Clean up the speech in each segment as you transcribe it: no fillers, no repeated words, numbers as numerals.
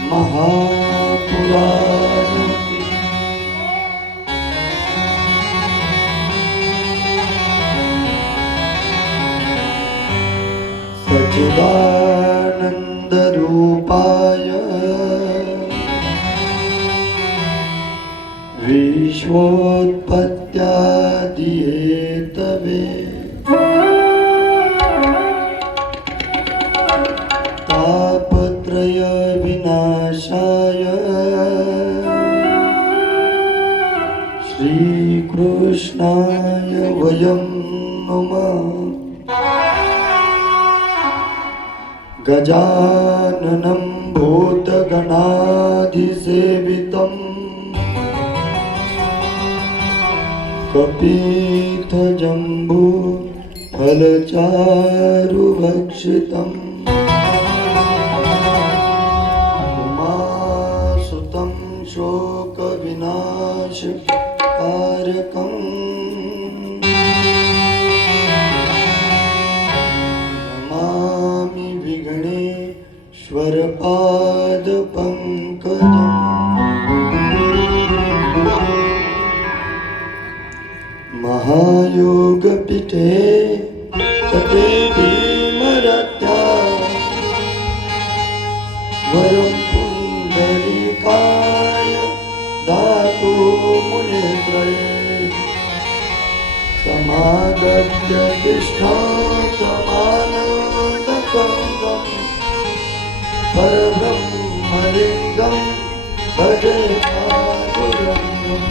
महापुराण सच्चिदानंद रूपाय विश्वोत्पत्त्यादिहेतवे तापत्रय विनाशाय श्रीकृष्णाय वयं नमः। गजाननं भूतगणाधिसेवितम् कपीतजम्बू फलचारुभक्षितम् उमासुतं शोकविनाशकारकम् नमामि विघ्नेश्वरपादपङ्कजम्। महायोगपीठे तटे भीमरत्या वरं पुण्डरीकाय दातु मुनित्रये समागत्य तिष्ठतमानन्दकन्दं परब्रह्मलिङ्गं भजे पादुरङ्गम्।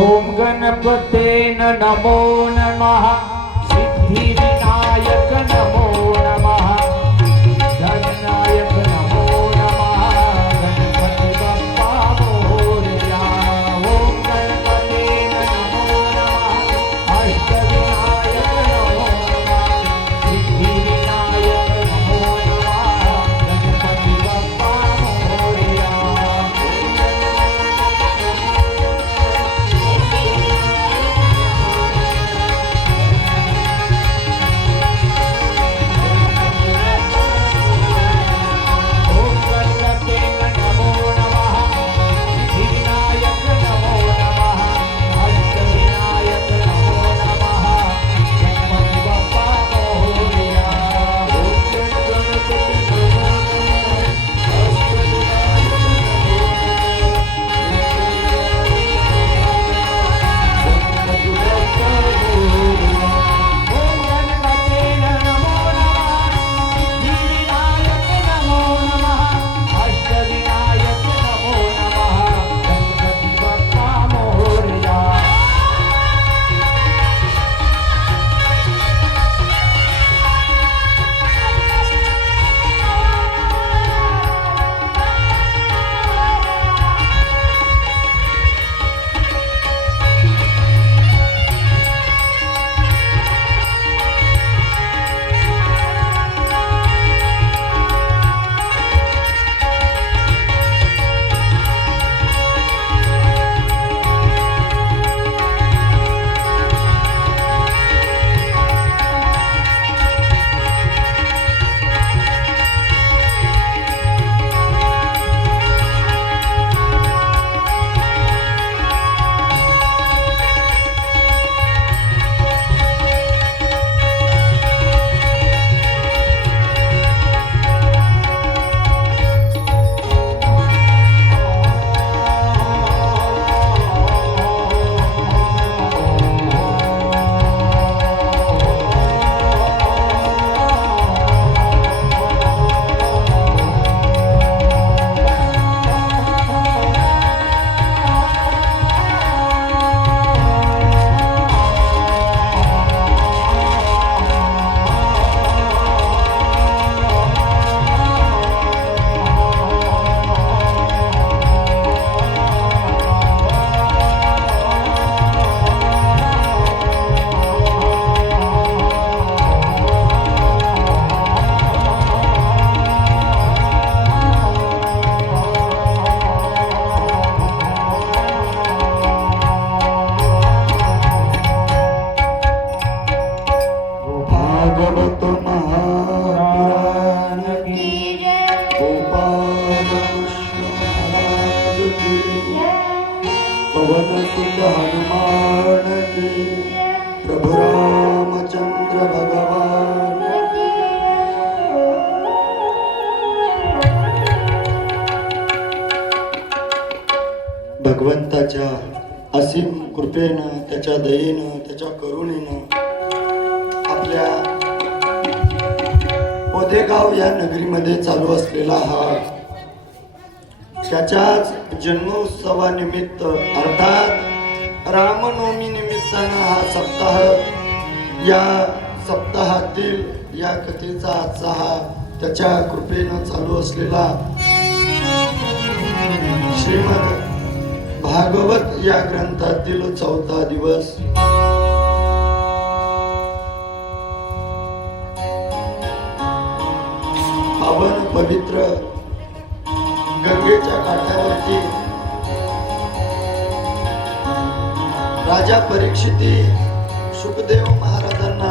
ओम गणपते नमो नमः। सिद्धिविनायक नमो नमः। गणनायक नमो नमः। गणपति बप्पा मोरया। ओम गणपते नमो नमः। अष्टविनायक नमो नमः। सिद्धिविनायक नमो नमः। गणपति बप्पा मोरया। पवन सुत हनुमान की प्रभु रामचंद्र भगवान भगवंताच्या असीम कृपेनं, त्याच्या दयेनं, त्याच्या करुणेनं आपल्या ओदेगाव या नगरीमध्ये चालू असलेला हा त्याच्याच जन्मोत्सवानिमित्त अर्थात रामनवमी निमित्तानं हा सप्ताह, या सप्ताहातील या कथेचा आजचा हा त्याच्या कृपेनं चालू असलेला श्रीमद भागवत या ग्रंथातील 4था दिवस. पावन पवित्र गंगेच्या काठावरती राजा परीक्षिती शुकदेव महाराजांना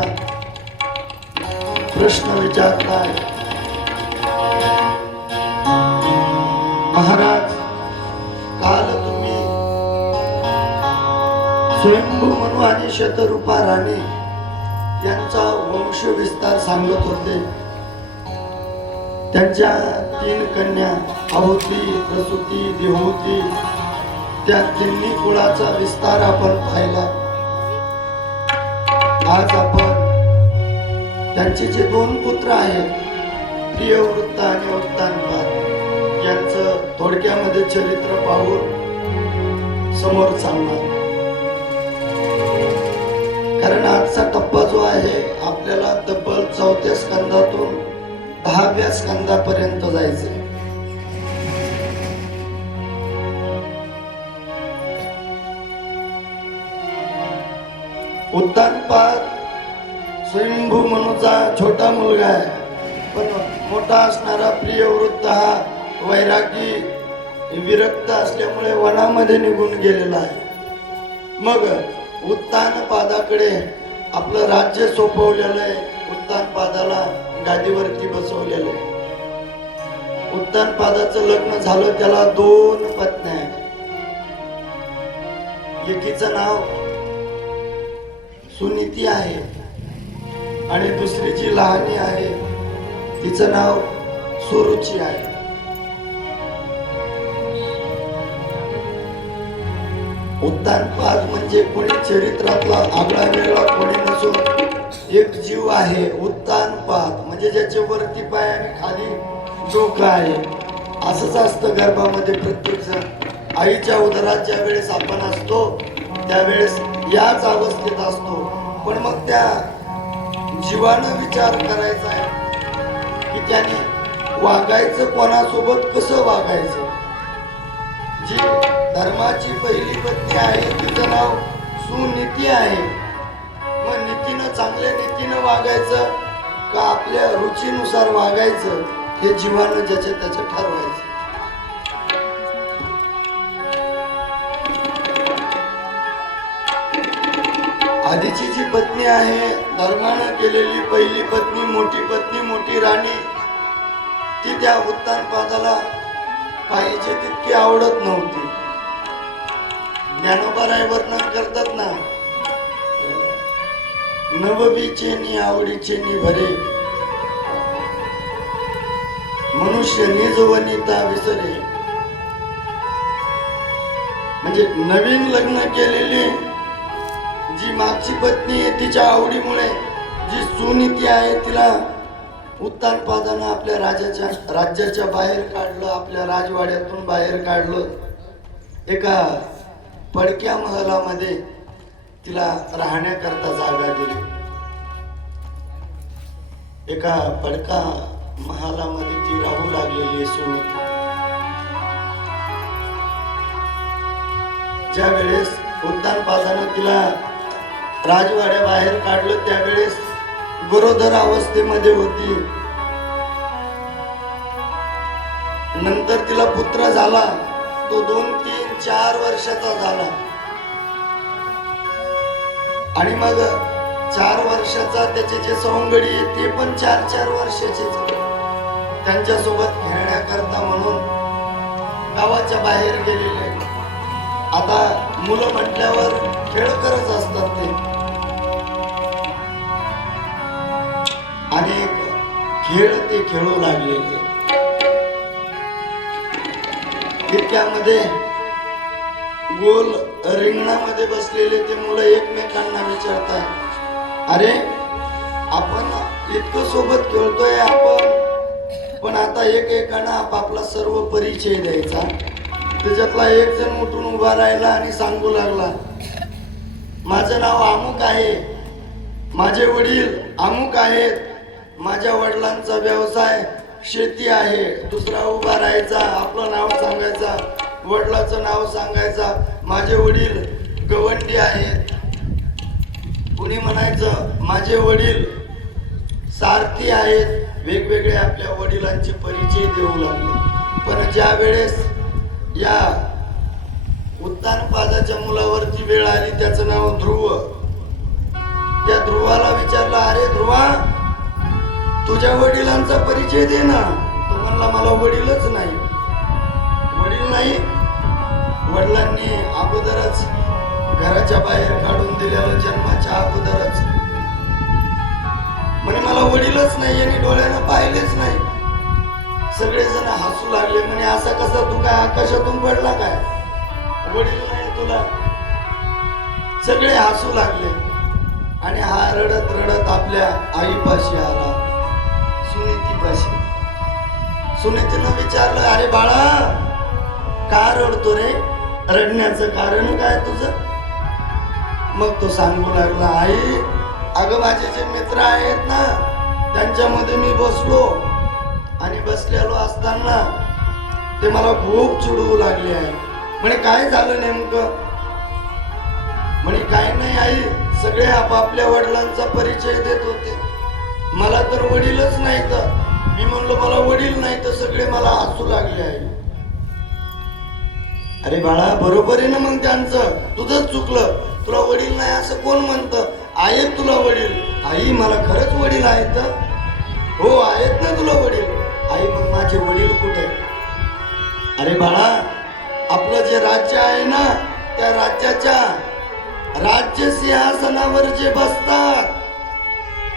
प्रश्न विचारताय. महाराज, काल तुम्ही स्वयंभू मनु आणि शतरूपा राणी यांचा वंश विस्तार सांगत होते. त्यांच्या 3 कन्या आहुती, प्रसूती, देवहूती, त्या तिन्ही कुळाचा विस्तार आपण पाहिला. आज आपण त्यांचे जे 2 पुत्र आहेत, प्रियवृत्त आणि उत्तानपाद, यांचं थोडक्यामध्ये चरित्र पाहून समोर चालणार. कारण आजचा टप्पा जो आहे आपल्याला तब्बल 4थ्या स्कंदातून 10व्या स्कंदापर्यंत जायचे. उत्तानपाद स्वयंभू मनुचा छोटा मुलगा आहे, पण मोठा असणारा प्रियवृत्त हा वैरागी विरक्त असल्यामुळे वनामध्ये निघून गेलेला आहे. मग उत्तानपादाकडे आपलं राज्य सोपवलेलं आहे. उत्तानपादाला गादीवरती बसवलेलं आहे. उत्तानपादाचं लग्न झालं, त्याला 2 पत्न्या आहेत. एकीचं नाव सुनीती आहे आणि दुसरी जी लहानी आहे तिचं नाव सुरुची आहे. उत्तानपाद म्हणजे कोणी चरित्रातला आगळा वेगळा कोणी नसून एक जीव आहे. उत्तानपाद म्हणजे ज्याचे वरती पाय आणि खाली डोकं आहे. असंच असतं गर्भामध्ये प्रत्येक जण. आईच्या उदरात ज्या वेळेस आपण असतो त्यावेळेस याच अवस्थेत असतो. पण मग त्या जीवानं विचार करायचा आहे की त्याने वागायचं, कोणासोबत कसं वागायचं. जी धर्माची पहिली पत्नी आहे तिचं नाव सुनीती आहे. मग नीतीनं, चांगल्या नीतीनं वागायचं का आपल्या रुचीनुसार वागायचं हे जीवानं ज्याचे त्याचे ठरवायचं. आधीची जी पत्नी आहे, धर्मानं केलेली पहिली पत्नी, मोठी राणी, ती त्या उत्तानपादाला पाहिजे तितकी आवडत नव्हती. ज्ञानोबा राय वर्णन करतात ना, नववीचे नि आवडीचे नि भरे, मनुष्य निज वनिता विसरे. म्हणजे नवीन लग्न केलेली जी मागची पत्नी आहे तिच्या आवडीमुळे जी सुनीती आहे तिला उत्तानपादानं आपल्या राज्याच्या बाहेर काढलं, आपल्या राजवाड्यातून बाहेर काढलं. एका पडक्या महलामध्ये तिला राहण्याकरता जागा दिली. एका पडका महालामध्ये ती राहू लागलेली सुनीती. ज्या वेळेस उत्तानपादानं तिला राजवाड्या बाहेर काढलं त्यावेळेस गरोदर अवस्थेमध्ये होती. नंतर तिला पुत्र झाला, तो 2, 3, 4 वर्षाचा झाला. आणि मग 4 वर्षाचा त्याचे जे सवंगडी आहे ते पण 4-4 वर्षाचे झाले. त्यांच्यासोबत खेळण्याकरता म्हणून गावाच्या बाहेर गेलेले. आता मुलं म्हटल्यावर खेळ करत असतात ते, अनेक खेळ ते खेळू लागलेले. इतक्यामध्ये गोल रिंगणामध्ये बसलेले ते मुलं एकमेकांना विचारतात, अरे आपण इतकं सोबत खेळतोय आपण, पण आता एकेकांना आपापला सर्व परिचय द्यायचा. त्याच्यातला एक जण उठून उभा राहिला आणि सांगू लागला, माझं नाव अमुक आहे, माझे वडील अमुक आहेत, माझ्या वडिलांचा व्यवसाय शेती आहे. दुसरा उभा राहायचा, आपलं नाव सांगायचा, वडिलाचं नाव सांगायचा, माझे वडील गवंडी आहेत. कुणी म्हणायचं माझे वडील सारथी आहेत. वेगवेगळे आपल्या वडिलांचे परिचय देऊ लागले. पण ज्या वेळेस या उत्तानपादाच्या मुलावरती वेळ आली, त्याचं नाव ध्रुव. त्या ध्रुवाला विचारलं, अरे ध्रुवा, तुझ्या वडिलांचा परिचय दे ना. तो म्हणला, मला वडीलच नाही. वडील नाही? वडिलांनी अगोदरच घराच्या बाहेर काढून दिलेलं, जन्माच्या अगोदरच. म्हणे मला वडीलच नाही, यांनी डोळ्यानं पाहिलेच नाही. सगळेजण हसू लागले. म्हणे असा कसा, तू काय आकाशातून पडला काय, वडील नाही तुला? सगळे हसू लागले. आणि हा रडत रडत आपल्या आईपाशी आला, सुनीतीपाशी. सुनीतीनं विचारलं, अरे बाळा, का रडतो रे? रडण्याचं कारण काय तुझं? मग तो सांगू लागला, आई अगं माझे जे मित्र आहेत ना, त्यांच्यामध्ये मी बसलो आणि बसलेलो असताना ते मला खूप चिडवू लागले आहे. म्हणे काय झालं नेमकं? म्हणे काही नाही आई, सगळे आपापल्या वडिलांचा परिचय देत होते, मला तर वडीलच नाही. तर मी म्हणलो मला वडील नाही, तर सगळे मला हसू लागले आहे. अरे बाळा, बरोबर आहे ना मग त्यांचं, तुझंच चुकलं. तुला वडील नाही असं कोण म्हणतं? आहेत तुला वडील. आई मला खरंच वडील आहेत. हो आहेत ना तुला वडील. आई मग माझे वडील कुठे? अरे बाळा, आपलं जे राज्य आहे ना, त्या राज्याच्या राज्य सिंहासनावर जे बसतात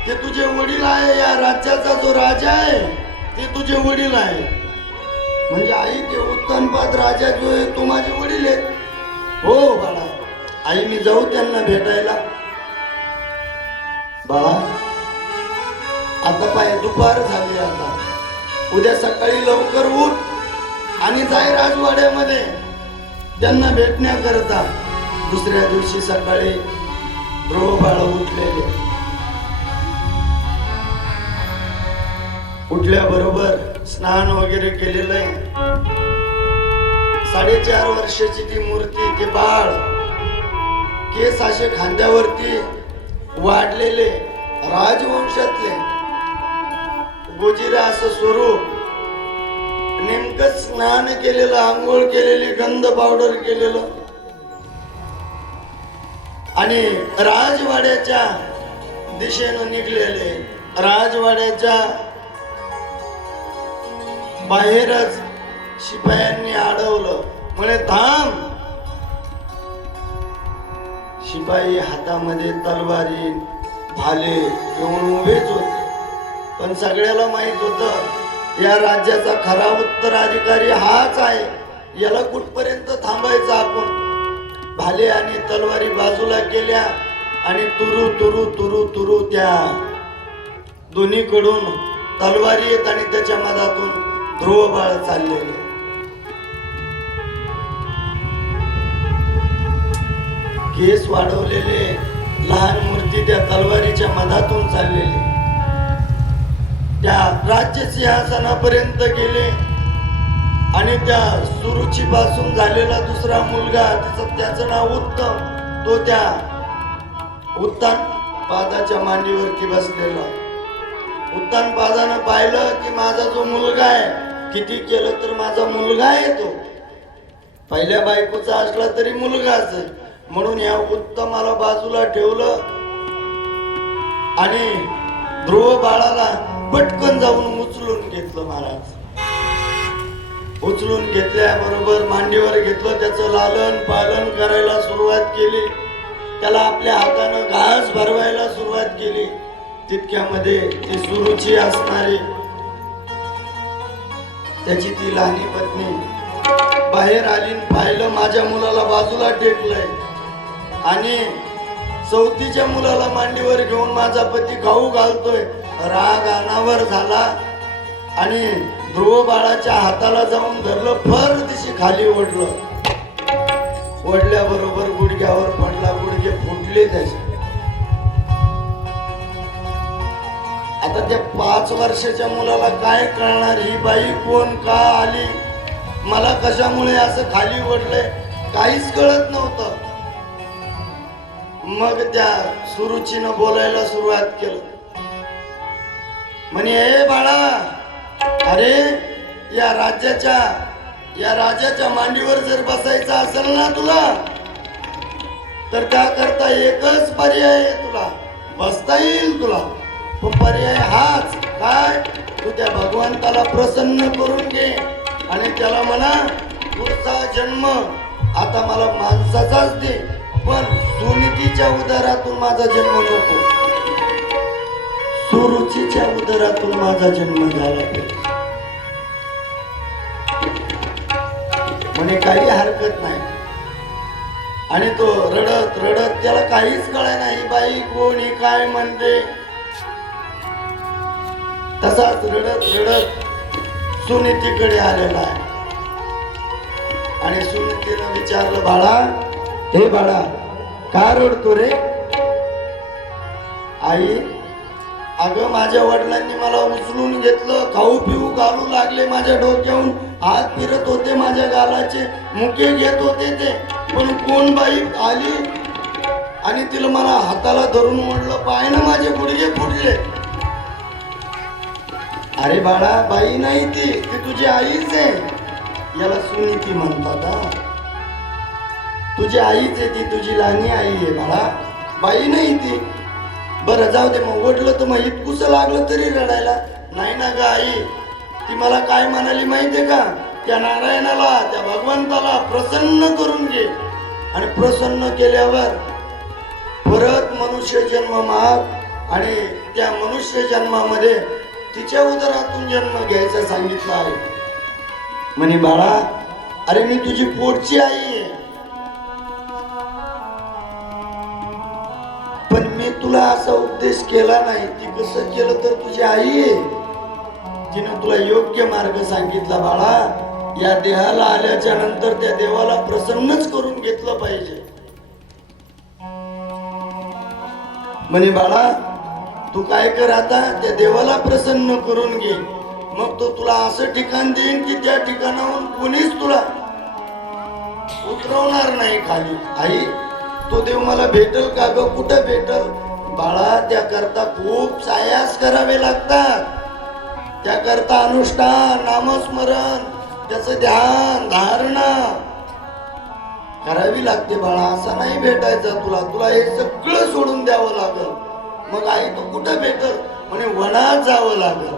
ते तुझे वडील आहे. या राज्याचा जो राजा आहे ते तुझे वडील आहे. म्हणजे आई, ते उत्तानपाद राजा जो आहे तो माझे वडील आहेत. हो बाळा. आई मी जाऊ त्यांना भेटायला? बाळा आता पाय दुपार झाली, आता उद्या सकाळी लवकर उठ आणि जाय राजवाड्यामध्ये त्यांना भेटण्याकरता. दुसऱ्या दिवशी सकाळी ध्रुव बाळ उठल्याबरोबर स्नान वगैरे केलेलं आहे. 4.5 वर्षाची ती मूर्ती, ते बाळ, केस असे खांद्यावरती वाढलेले, राजवंशातले, गोजिरा असं स्वरूप, नेमकं स्नान केलेलं, आंघोळ केलेली, गंध पावडर केलेलं, आणि राजवाड्याच्या दिशेनं निघलेले. राजवाड्याच्या बाहेरच शिपायांनी अडवलं. म्हणे थांब. शिपाई हातामध्ये तलवारी, भाले घेऊन उभेच होते. पण सगळ्याला माहित होतं या राज्याचा खरा उत्तराधिकारी हाच आहे, याला कुठपर्यंत थांबायचं आपण. भाले आणि तलवारी बाजूला केल्या आणि तुरु तुरु तुरु तुरु त्या दोन्हीकडून तलवारी येत आणि त्याच्या मधातून ध्रुव बाळ चाललेले. केस वाढवलेले लहान मूर्ती त्या तलवारीच्या मधातून चाललेली. त्या राज्य सिंहासनापर्यंत गेले आणि त्या सुरुची पासून झालेला दुसरा मुलगा, त्याचं नाव उत्तम, तो त्या उत्तानपादाच्या मांडीवरती बसलेला. उत्तानपादानं पाहिलं की माझा जो मुलगा आहे, किती केलं तर माझा मुलगा आहे, तो पहिल्या बायकोचा असला तरी मुलगाच आहे. म्हणून या उत्तमाला बाजूला ठेवलं आणि ध्रुव बाळाला पटकन जाऊन उचलून घेतलं महाराज. उचलून घेतल्याबरोबर मांडीवर घेतलं, त्याचं लालन पालन करायला सुरुवात केली, त्याला आपल्या हातानं घास भरवायला सुरुवात केली. तितक्यामध्ये ती सुरुची असणारी त्याची ती लहानी पत्नी बाहेर आली, पाहिलं माझ्या मुलाला बाजूला टेकलंय आणि चौथीच्या मुलाला मांडीवर घेऊन माझा पती खाऊ घालतोय. राग अनावर झाला आणि ध्रुव बाळाच्या हाताला जाऊन धरलं, फर दिशी खाली ओढलं. ओढल्याबरोबर गुडघ्यावर पडला, गुडघे फुटले त्याचे. आता त्या 5 वर्षाच्या मुलाला काय कळणार, ही बाई कोण, का आली, मला कशामुळे असं खाली ओढलंय, काहीच कळत नव्हतं. मग त्या सुरुचीनं बोलायला सुरुवात केलं, म्हणे ए बाळा, अरे या राजाच्या मांडीवर जर बसायचं असेल ना तुला, तर त्याकरता एकच पर्याय आहे, तुला बसता येईल तुला. तो पर्याय हाच, काय, तू त्या भगवंताला प्रसन्न करून घे आणि त्याला म्हणा पुढचा जन्म आता मला माणसाचाच दे, पण सुनीतीच्या उदरातून माझा जन्म नको, सुरुचीच्या उदरातून माझा जन्म झाला पाहिजे. म्हणे काही हरकत नाही. आणि तो रडत रडत, त्याला काहीच कळाय नाही बाई कोणी काय म्हणते, तसाच रडत रडत सुनीतीकडे आलेला आहे. आणि सुनीतीनं विचारलं, बाळा, हे बाळा, का रडतो रे? आई, अगं माझ्या वडिलांनी मला उचलून घेतलं, खाऊ पिऊ घालू लागले, माझ्या डोक्याहून हात फिरत होते, माझ्या गालाचे मुके घेत होते ते, पण कोण बाई आली आणि तिला मला हाताला धरून म्हटलं, पाय ना माझे गुडघे फुटले. अरे बाळा, बाई नाही ती तुझी आईच आहे. याला सुनीती म्हणतात. तुझी आईच आहे ती, तुझी लहानी आई आहे बाळा, बाई नाही ती. बरं जाऊ दे, मग ओढलं तर मग इतकुस लागलं तरी रडायला नाही ना ग आई. ती मला काय म्हणाली माहितीये का, त्या नारायणाला, त्या भगवंताला प्रसन्न करून घे आणि प्रसन्न केल्यावर परत मनुष्य जन्म माग आणि त्या मनुष्य जन्मामध्ये तिच्या उदरातून जन्म घ्यायचा सांगितलं आहे. म्हणे बाळा, अरे मी तुझी पोटची आई आहे, पण मी तुला असा उपदेश केला नाही. ती कसं केलं तर तुझी आई आहे, तिने तुला योग्य मार्ग सांगितला. बाळा, या देहाला आल्याच्या नंतर त्या देवाला प्रसन्नच करून घेतलं पाहिजे. म्हणे बाळा, तू काय कर, आता त्या देवाला प्रसन्न करून घे, मग तो तुला असं ठिकाण देईन की त्या ठिकाणाहून कोणीच तुला उतरवणार नाही खाली. आई, तो देव मला भेटल का ग? कुठं भेटल? बाळा, त्याकरता खूप सायास करावे लागतात. त्याकरता अनुष्ठान, नामस्मरण, त्याचं ध्यान धारणा करावी लागते बाळा. असं नाही भेटायचं तुला, तुला हे सगळं सोडून द्यावं लागल. मग आई, तू कुठं भेटल? म्हणे वनात जावं लागल.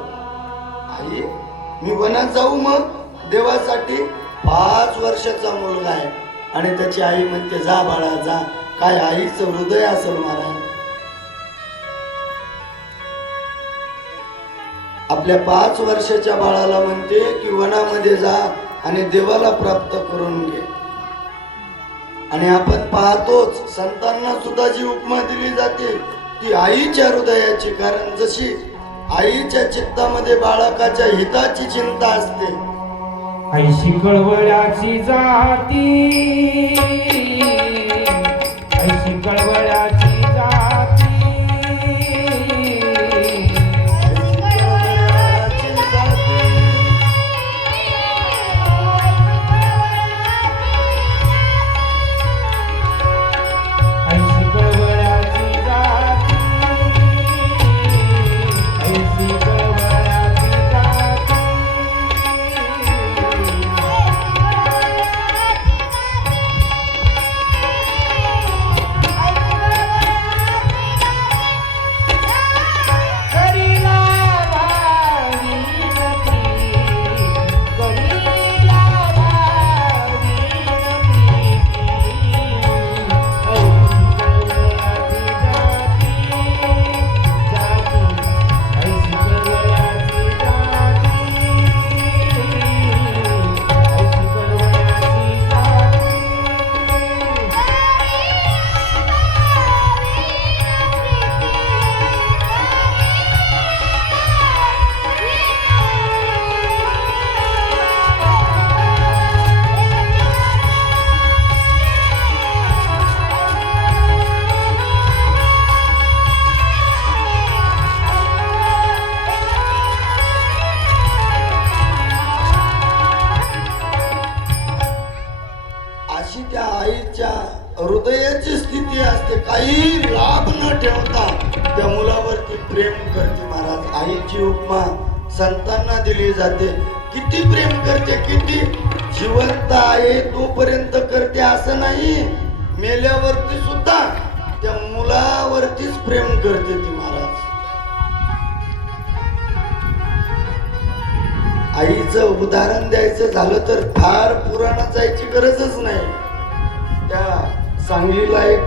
आई, मी वनात जाऊ? मग देवासाठी 5 वर्षाचा मुलगा आहे आणि त्याची आई म्हणते जा बाळा जा. काय आईचं हृदय असेल मला. आपल्या 5 वर्षाच्या बाळाला म्हणते की वनामध्ये जा आणि देवाला प्राप्त करून घे. आणि आपण पाहतोच, संतांना सुद्धा जी उपमा दिली जाते ती आईच्या हृदयाची, कारण जशी आईच्या चित्तामध्ये बाळकाच्या हिताची चिंता असते. ऐशी कळवळ्याची जाती, ऐशी कळवळ्याची जाती, असते, काही लाभ न ठेवता त्या मुलावरती प्रेम करते महाराज. आईची उपमा संतांना दिली जाते. किती प्रेम करते, किती जिवंत आहे तोपर्यंत करते असं नाही, मेल्यावरती सुद्धा त्या मुलावरतीच प्रेम करते ती महाराज. आईचं उदाहरण द्यायचं झालं तर फार पुराणात जायची गरजच नाही. त्या सांगलीला एक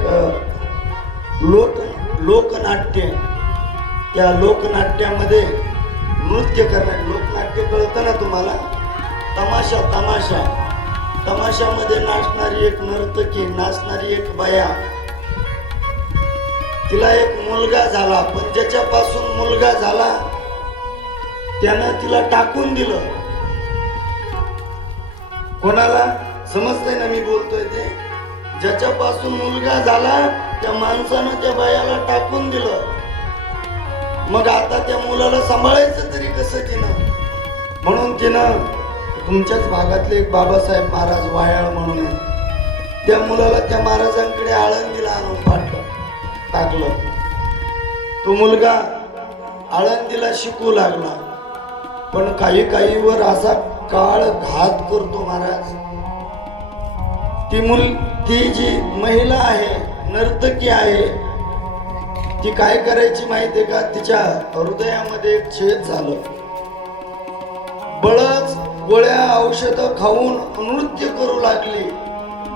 लोकनाट्य, त्या लोकनाट्यामध्ये नृत्य करणारे, लोकनाट्य कळतं ना तुम्हाला, तमाशा तमाशा तमाशामध्ये नाचणारी एक नर्तकी, नाचणारी एक बाया, तिला एक मुलगा झाला, पण ज्याच्यापासून मुलगा झाला त्यानं तिला टाकून दिलं. कोणाला समजतंय ना मी बोलतोय ते? ज्याच्यापासून मुलगा झाला त्या माणसानं त्या बायाला टाकून दिलं. मग आता त्या मुलाला सांभाळायचं तरी कसं तिनं? म्हणून तिनं तुमच्याच भागातले एक बाबासाहेब महाराज वायाळ म्हणून आहे, त्या मुलाला त्या महाराजांकडे आळंदीला आणून टाकलं. तो मुलगा आळंदीला शिकू लागला, पण काही वर असा काळ घात करतो महाराज. ती जी महिला आहे, नर्तकी आहे, ती काय करायची माहितीये का? तिच्या हृदयामध्ये एक छेद झालं. बळच गोळ्या औषधं खाऊन नृत्य करू लागली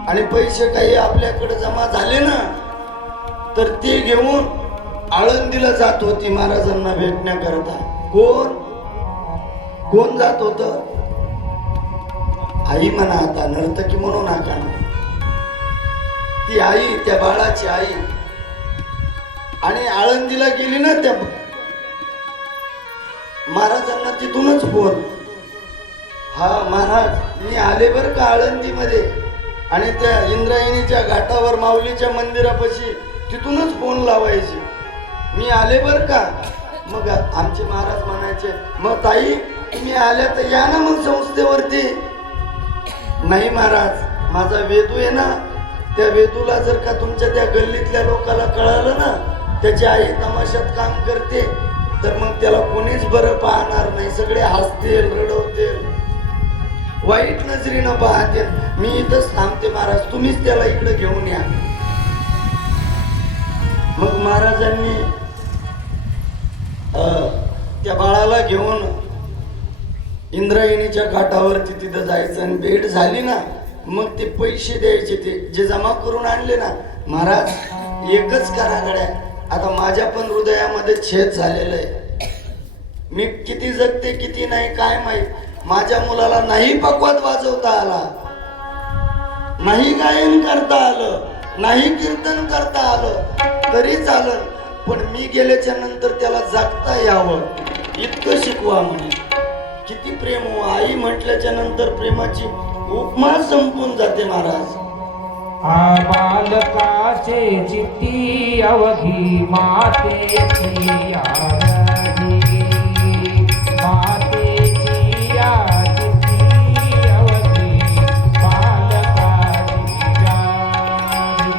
आणि पैसे काही आपल्याकडे जमा झाले ना, तर ते घेऊन आळंदीला जात होती महाराजांना भेटण्याकरता. कोण जात होत? आई म्हणा, आता नर्तकी म्हणू नका ना, ती आई, त्या बाळाची आई. आणि आळंदीला गेली ना, त्या महाराजांना तिथूनच फोन, हा महाराज मी आले बर का आळंदीमध्ये, आणि त्या इंद्रायणीच्या घाटावर माऊलीच्या मंदिरापाशी तिथूनच फोन लावायचे, मी आले बर का. मग आमचे महाराज म्हणायचे, मग ताई तुम्ही आल्या तर या ना मग संस्थेवरती. नाही महाराज, माझा वेदू आहे ना, त्या वेदूला जर का तुमच्या त्या गल्लीतल्या लोकांना कळालं ना त्याची आई तमाशात काम करते, तर मग त्याला कोणीच बरं पाहणार नाही, सगळे हसतील, रडवतील, वाईट नजरीनं पाहतील. मी इथंच थांबते महाराज, तुम्हीच त्याला इकडे घेऊन या. मग महाराजांनी त्या बाळाला घेऊन इंद्रायणीच्या काठावरती तिथं जायचं, आणि भेट झाली ना मग ते पैसे द्यायचे, ते जे जमा करून आणले ना, महाराज एकच करा गड्या, आता माझ्या पण हृदयामध्ये छेद झालेलं आहे, मी किती जगते किती नाही काय माहित. माझ्या मुलाला नाही पकवात वाजवता आला, नाही गायन करता आलं, नाही कीर्तन करता आलं तरी चालं, पण मी गेल्याच्या नंतर त्याला जगता यावं इतकं शिकवा म्हणे. किती प्रेम हो, आई म्हटल्याच्या नंतर प्रेमाची उपमा संपून जाते महाराज. बालकाचे चित्ती अवघी मातेची आरती, मातेची या चित्ती अवघी बालकाची यादी.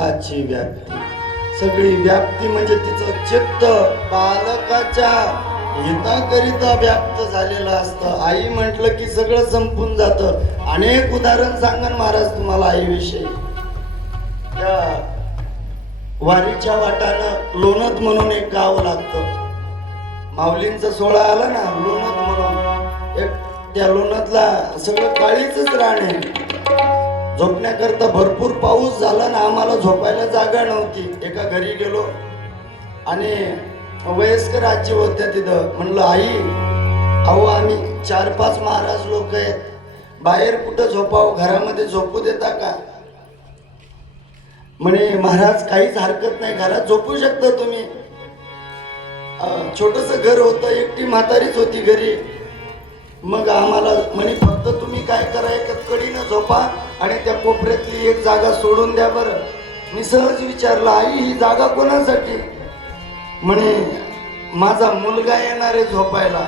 बालकाची व्याप्ती. सगळी व्याप्ती म्हणजे तिचं चित्त बालकाच्या हिताकरिता व्याप्त झालेलं असतं. आई म्हटलं की सगळं संपून जातं. अनेक उदाहरण सांगन महाराज तुम्हाला आईविषयी. त्या वारीच्या वाटानं लोणद म्हणून एक गाव लागतं. माऊलींचा सोहळा आला ना, लोणद म्हणून एक, त्या लोणदला सगळं काळीच राहणे. झोपण्याकरता भरपूर पाऊस झाला ना, आम्हाला झोपायला जागा नव्हती. एका घरी गेलो आणि वयस्कर आजी होत्या तिथं. म्हणलं आई, अहो आम्ही 4-5 महाराज लोक आहेत, बाहेर कुठं झोपाव, घरामध्ये झोपू देता का? म्हणे महाराज काहीच हरकत नाही, घरात झोपू शकता तुम्ही. छोटस घर होतं, एकटी म्हातारीच होती घरी. मग आम्हाला म्हणे फक्त तुम्ही काय करा, एका कडीनं झोपा आणि त्या कोपऱ्यातली एक जागा सोडून द्या बरं. मी सहज विचारलं, आई ही जागा कोणासाठी? म्हणे माझा मुलगा येणार आहे झोपायला,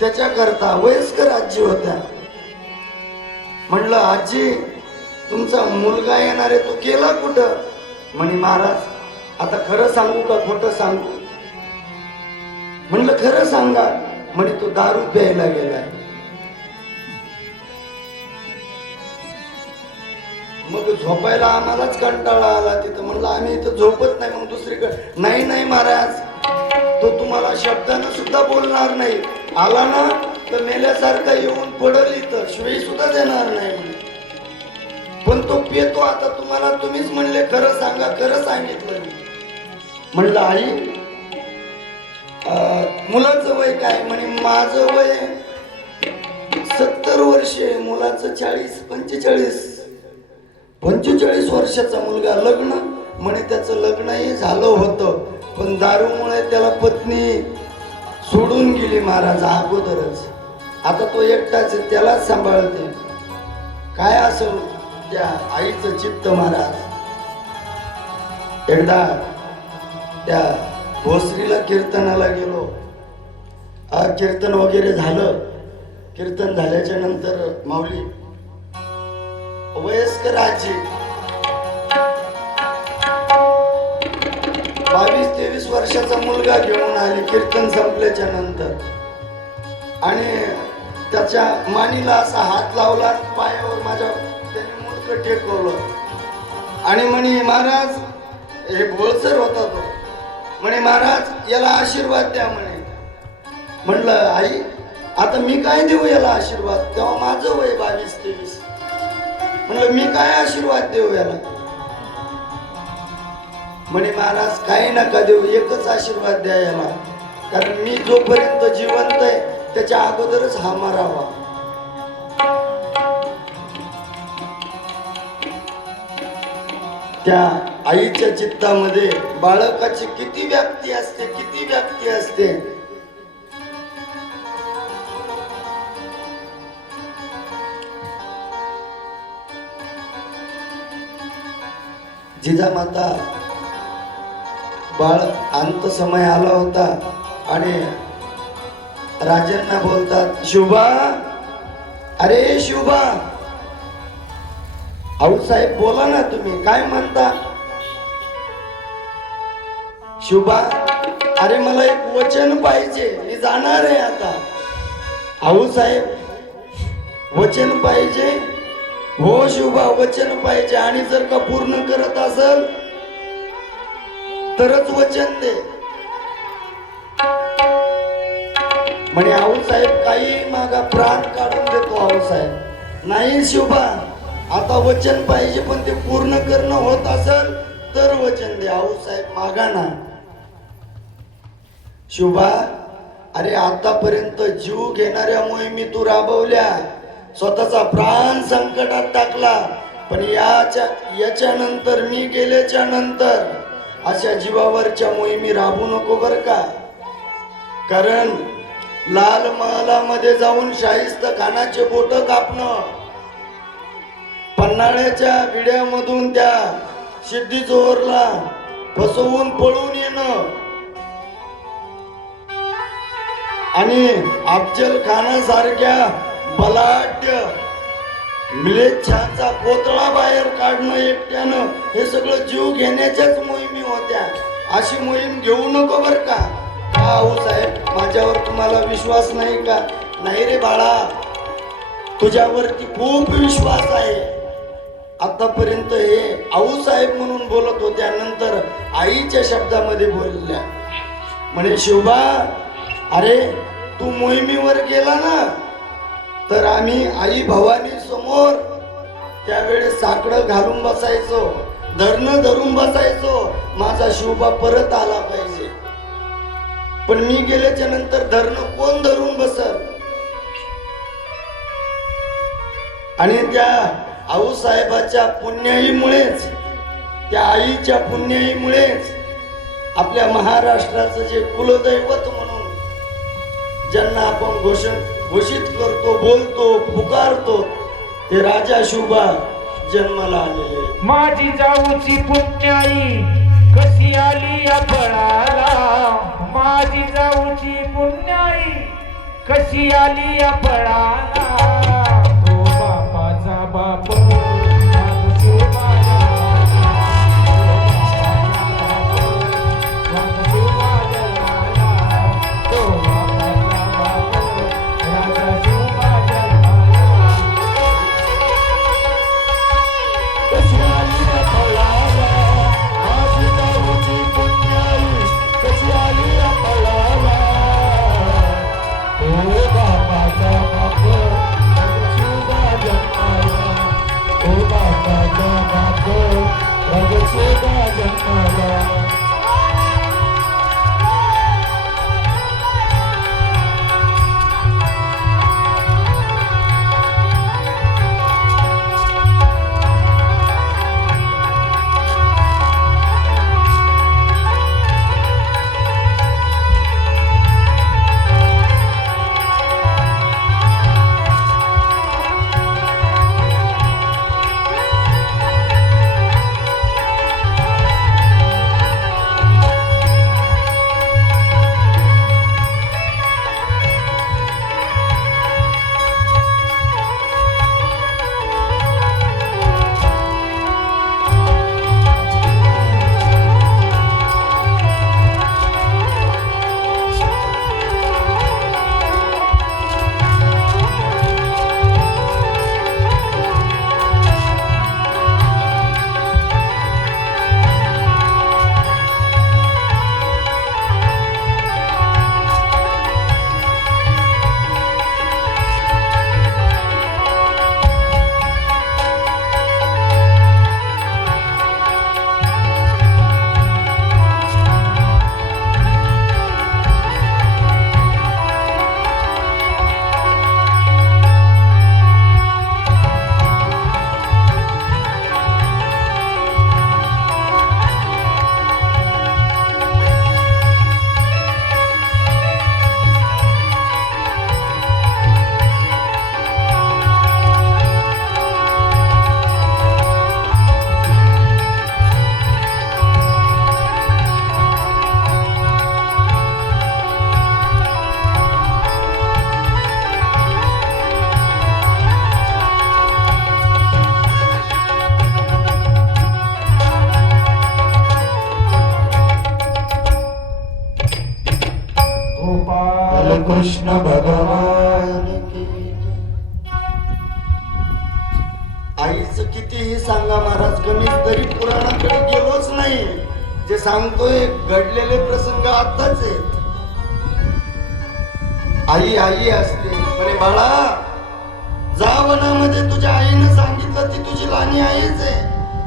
त्याच्याकरता. वयस्कर आजी होत्या. म्हणलं आजी तुमचा मुलगा येणार आहे, तो केला कुठं? म्हणे महाराज आता खरं सांगू का खोटं सांगू? म्हणलं खरं सांगा. म्हणे तो दारू प्यायला गेलाय. मग झोपायला आम्हालाच कंटाळा आला तिथं. म्हणलं आम्ही इथं झोपत नाही, मग दुसरीकडे. नाही महाराज, तो तुम्हाला शब्दानं सुद्धा बोलणार नाही. आला ना तर मेल्यासारखा येऊन पडल इथं, शिवाय सुद्धा देणार नाही म्हणे. पण तो पेतो. आता तुम्हाला तुम्हीच म्हणले खरं सांगा, खरं सांगितलं मी. म्हणलं आई मुलाचं वय काय? म्हणे माझं वय 70 वर्षे, मुलाचं 45 वर्षाचा मुलगा. लग्न म्हणे त्याचं लग्नही झालं होतं, पण दारूमुळे त्याला पत्नी सोडून गेली महाराज अगोदरच. आता तो एकटाच आहे, त्यालाच सांभाळते. काय असेल त्या आईचं चित्त महाराज. एकदा त्या भोसरीला कीर्तनाला गेलो. कीर्तन वगैरे झालं. कीर्तन झाल्याच्या नंतर माऊली वयस्कर आजी 22-23 वर्षाचा मुलगा घेऊन आली कीर्तन संपल्याच्या नंतर. आणि त्याच्या मानीला असा हात लावला, पायावर माझ्या त्याने मुलगा टेकवलं आणि म्हणे महाराज, हे बोळसर होता तो. म्हणे महाराज याला आशीर्वाद द्या म्हणे. म्हणलं आई आता मी काय देऊ याला आशीर्वाद? तेव्हा माझं वय 22-23. म्हणलं मी काय आशीर्वाद देऊ याला? म्हणे महाराज काही नका देऊ, एकच आशीर्वाद द्या याला, कारण मी जोपर्यंत जिवंत आहे त्याच्या अगोदरच हा मरावा. त्या आईच्या चित्तामध्ये बाळकाची किती व्याप्ती असते, किती व्याप्ती असते. जिजामाता बाळ अंत समय आला होता आणि राजांना बोलतात, शुभा, अरे शुभा. आऊसाहेब बोला ना, तुम्ही काय म्हणता? शुभा, अरे मला एक वचन पाहिजे, मी जाणार आहे आता. आऊसाहेब वचन पाहिजे? हो शुभा, वचन पाहिजे, आणि जर का पूर्ण करत असेल तरच वचन दे. म्हणे आऊसाहेब काही मागा, प्राण काढून देतो आऊसाहेब. नाही शुभा, आता वचन पाहिजे, पण ते पूर्ण करणं होत असेल तर वचन दे. आऊसाहेब मागा ना. शुभा, अरे आतापर्यंत जीव घेणाऱ्या मोहिमी तू राबवल्या, स्वतःचा प्राण संकटात टाकला, पण याच्यानंतर मी गेल्याच्या नंतर अशा जीवावरच्या मोहिमी राबू नको बर का. कारण लाल महालामध्ये जाऊन शाहिस्त खानाचे बोट कापणं, पन्हाळ्याच्या विड्यामधून त्या सिद्धी जोहरला फसवून पळून येणं आणि अफजल खानासारख्या बलाढ्य म्लेच्छाचा कोतळा बाहेर काढणं एकट्यानं हे सगळं जीव घेण्याच्याच मोहिमी होत्या. अशी मोहीम घेऊ नको बर का. साहेब माझ्यावर तुम्हाला विश्वास नाही का? नाही रे बाळा, तुझ्यावरती खूप विश्वास आहे. आतापर्यंत हे आऊसाहेब म्हणून बोलत होत्या, नंतर आईच्या शब्दामध्ये बोलल्या. म्हणे शिवबा, अरे तू मोहिमेवर गेला ना, तर आम्ही आई भवानी समोर त्यावेळेस साकडं घालून बसायचो, धरणं धरून बसायचो, माझा शिवबा परत आला पाहिजे. पण मी गेल्याच्या नंतर धरणं कोण धरून बसल? आणि त्या आऊसाहेबाच्या पुण्याईमुळेच, त्या आईच्या पुण्याईमुळेच आपल्या महाराष्ट्राचं जे कुलदैवत म्हणून ज्यांना आपण घोषित करतो, बोलतो, पुकारतो, ते राजा शिवबा जन्माला आलेले. माझी जाऊची पुण्याई कशी आली या फळाला, माझी जाऊची पुण्याई कशी आली या फळाला. तो बापाचा बाप कृष्ण भगवान की. आईचं कितीही सांगा महाराज, कमीच तरी पुराणाकडे गेलोच नाही. जे सांगतोय घडलेले प्रसंग आताच आहेत. आई आई असते. म्हणे बाळा, जा वनामध्ये, तुझ्या आईनं सांगितलं ती तुझी लहानी आईच आहे.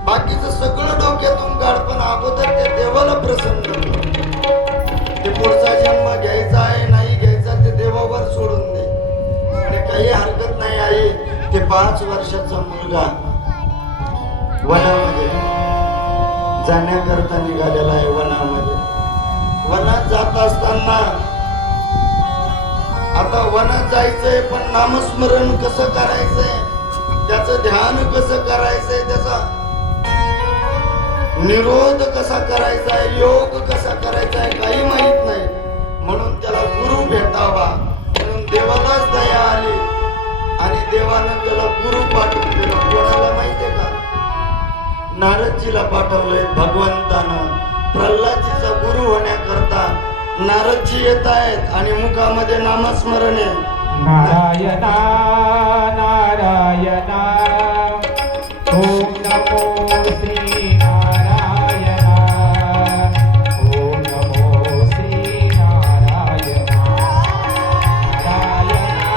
बाकीचं सगळं डोक्यातून काढ, पण अगोदर त्या देवाला प्रसन्न कर. ते पुढचा जन्म घ्यायचा आहे नाही घ्यायचा ते देवावर सोडून दे. आणि काही हरकत नाही आई. ते 5 वर्षाचा मुलगा वनामध्ये जाण्याकरता निघालेला आहे. वनात जात असताना आता वनात जायचंय, पण नामस्मरण कसं करायचंय, त्याचं ध्यान कसं करायचंय, त्याचा निरोध कसा करायचा आहे, योग कसा करायचा आहे, काही माहित नाही. म्हणून त्याला गुरु भेटावा म्हणून देवालाच दया आली आणि देवानं त्याला गुरु पाठवून नारदजी येत आहेत आणि मुखामध्ये नामस्मरण आहे. नारायणा नारायणा ओम नमो श्री नारायणा ओम नमो श्री नारायणा नारायणा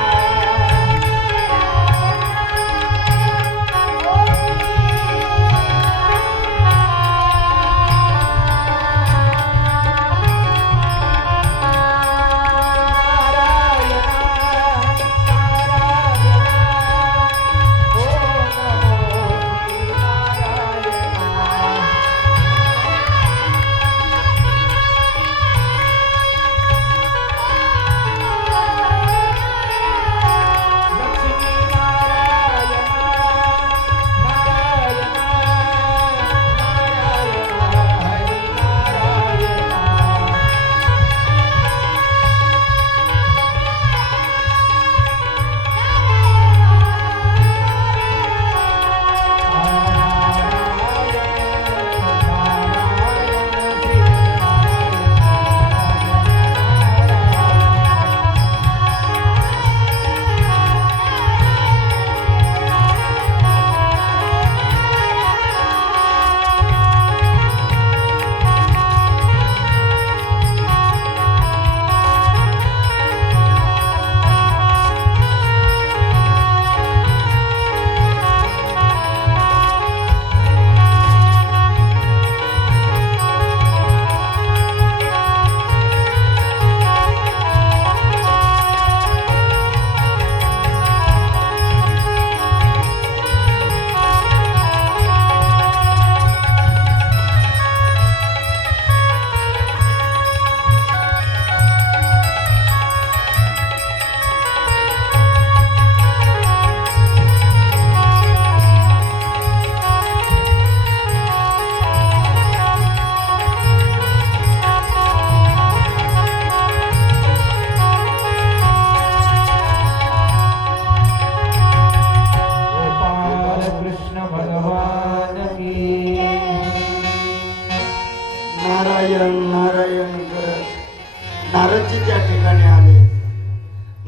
नारायण नारायण करत नारदजी त्या ठिकाणी आले.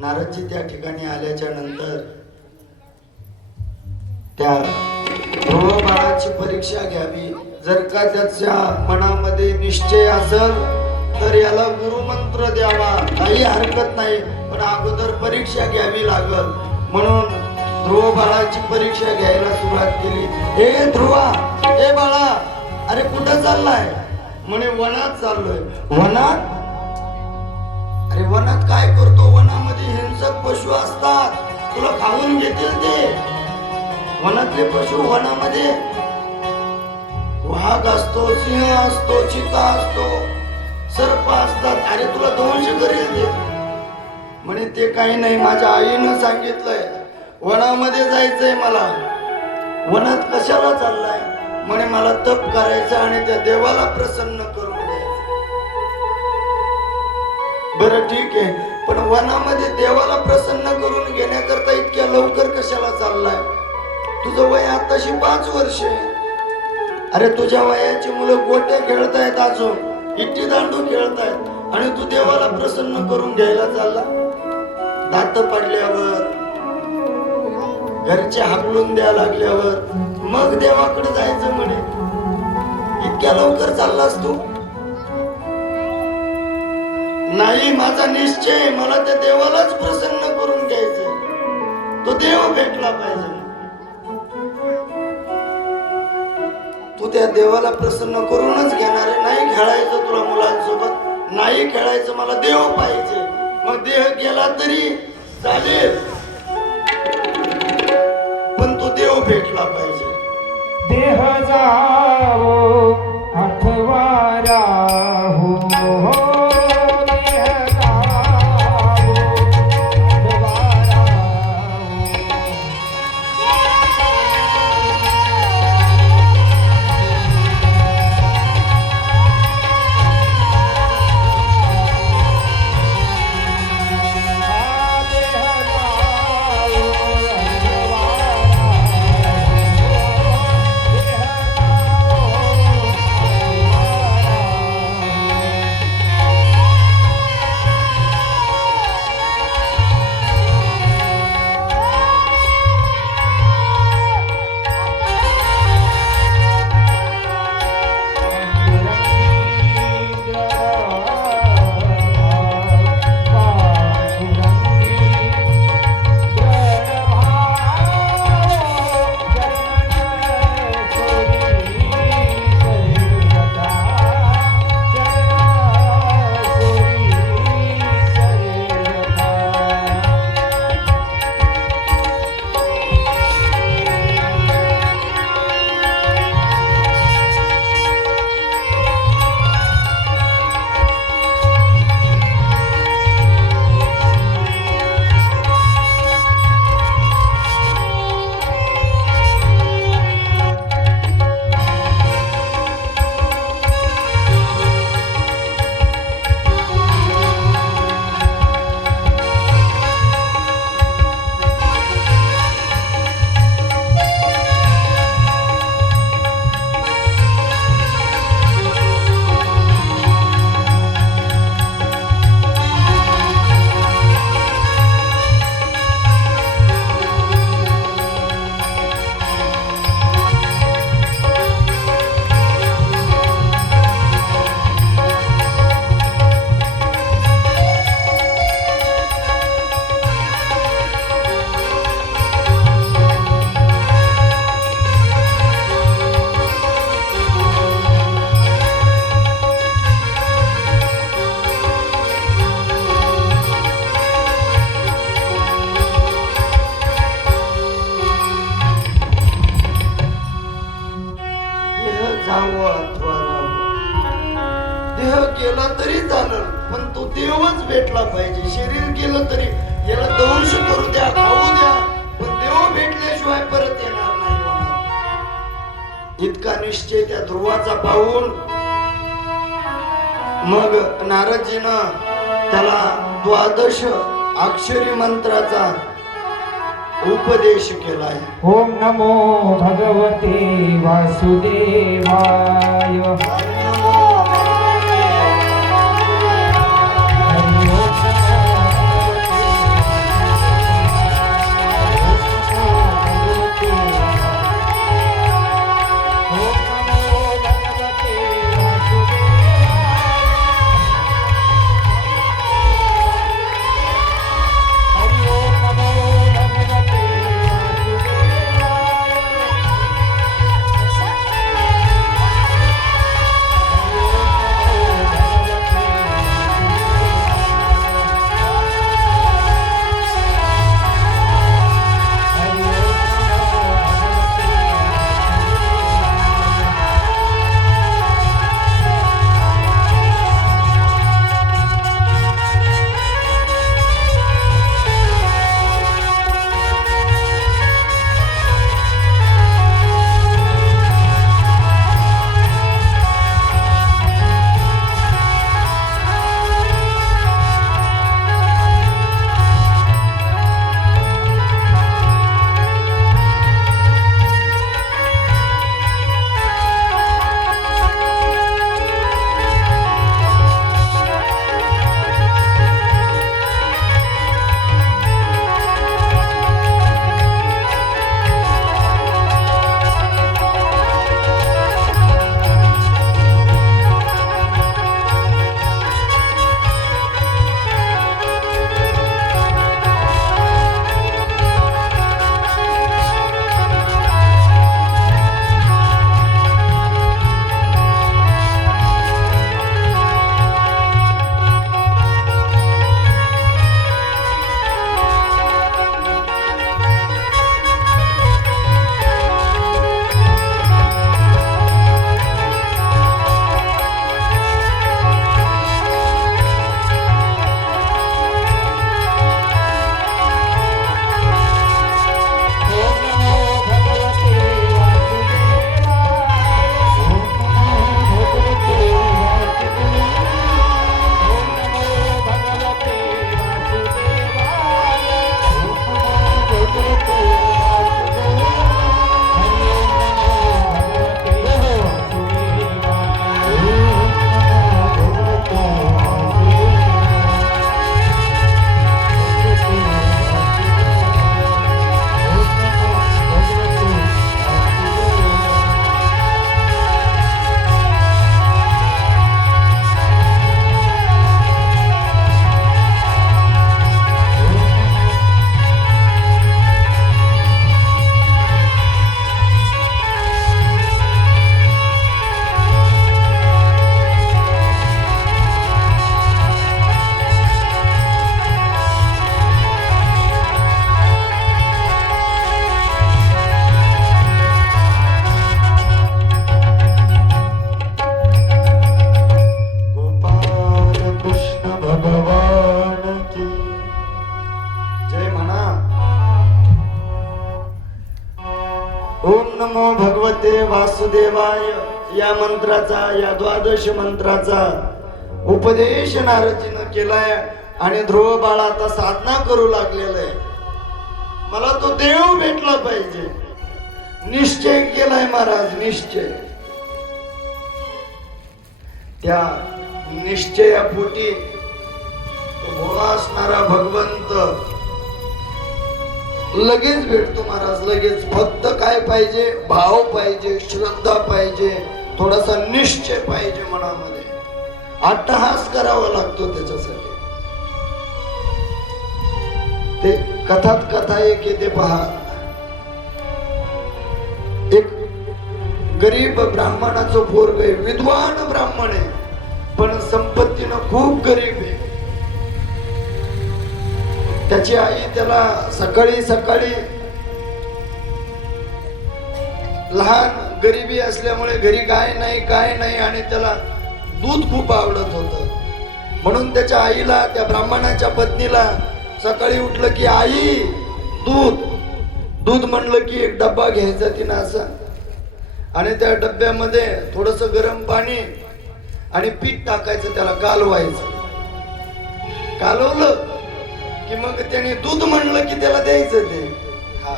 नारदजी त्या ठिकाणी आल्याच्या नंतर त्या ध्रुव बाळाची परीक्षा घ्यावी. जर का त्याच्या मनामध्ये निश्चय असेल तर याला गुरुमंत्र द्यावा, काही हरकत नाही, पण अगोदर परीक्षा घ्यावी लागल. म्हणून ध्रुव बाळाची परीक्षा घ्यायला सुरुवात केली. हे ध्रुवा, हे बाळा, अरे कुठं चाललाय? म्हणे वनात चाललोय. वनात? अरे वनात काय करतो? वनामध्ये हिंसक पशु असतात, तुला खाऊन घेतील ते. वनातले पशु वनामध्ये वाघ असतो, सिंह असतो, चिता असतो, सर्प असतात. अरे तुला ध्वंस करेल ते. म्हणे ते काही नाही, माझ्या आईनं सांगितलंय वनामध्ये जायचंय मला. वनात कशाला चाललाय? म्हणे मला तप करायचं आणि त्या देवाला प्रसन्न करून द्यायचं. बरं ठीक आहे, पण वनामध्ये देवाला प्रसन्न करून घेण्याकरता इतक्या लवकर कशाला चाललाय? तुझं वय आताशी 5 वर्ष आहे. अरे तुझ्या वयाची मुलं गोट्या खेळतायत, अजून इट्टी दांडू खेळतायत, आणि तू देवाला प्रसन्न करून घ्यायला चालला? दात पडल्यावर, घरचे हाकलून द्या लागल्यावर मग देवाकडे जायचं म्हणे. इतक्या लवकर चाललास तू? नाही, माझा निश्चय, मला त्या देवालाच प्रसन्न करून घ्यायचं. तो देव भेटला पाहिजे. तू त्या देवाला प्रसन्न करूनच घेणार आहे? नाही खेळायचं तुला मुलांसोबत, नाही खेळायचं, मला देव पाहिजे. मग देह गेला तरी चालेल, पण तो देव भेटला पाहिजे. देह जाओ अथवा राहो, देह जाओ अथवा राहो. देह जाओ चालेल, पण तो देवच भेटला पाहिजे. शरीर गेलं तरी याला दंश करू द्या, खाऊ द्या, पण देव भेटल्याशिवाय परत येणार नाही मनात. इतका निश्चय त्या ध्रुवाचा पाहून मग नारदजीनं त्याला 12 अक्षरी मंत्राचा उपदेश केलाय. ओम नमो भगवते वासुदेवाय. वासुदेवाय या मंत्राचा, या 12 मंत्राचा उपदेश नारदजीनं केलाय आणि ध्रुव बाळ आता साधना करू लागलेलं आहे. मला तो देव भेटला पाहिजे, निश्चय केलाय महाराज, निश्चय. त्या निश्चयापोटी भोळा असणारा भगवंत लगेच भेटतो महाराज, लगेच. फक्त काय पाहिजे? भाव पाहिजे, श्रद्धा पाहिजे, थोडासा निश्चय पाहिजे मनामध्ये. अट्टहास करावा लागतो त्याच्यासाठी. ते कथात कथा एक येते पहा. एक गरीब ब्राह्मणाचं पोरग आहे, विद्वान ब्राह्मण आहे, पण संपत्तीनं खूप गरीब आहे. त्याची आई त्याला सकाळी सकाळी, लहान गरिबी असल्यामुळे घरी गाय नाही काय नाही, आणि त्याला दूध खूप आवडत होतं. म्हणून त्याच्या आईला, त्या ब्राह्मणाच्या पत्नीला सकाळी उठलं की आई दूध दूध म्हणलं की एक डब्बा घ्यायचा तिनं असा, आणि त्या डब्यामध्ये थोडस गरम पाणी आणि पीठ टाकायचं, त्याला कालवायचं. कालवलं की मग त्याने दूध म्हणलं की त्याला द्यायचं ते. हा,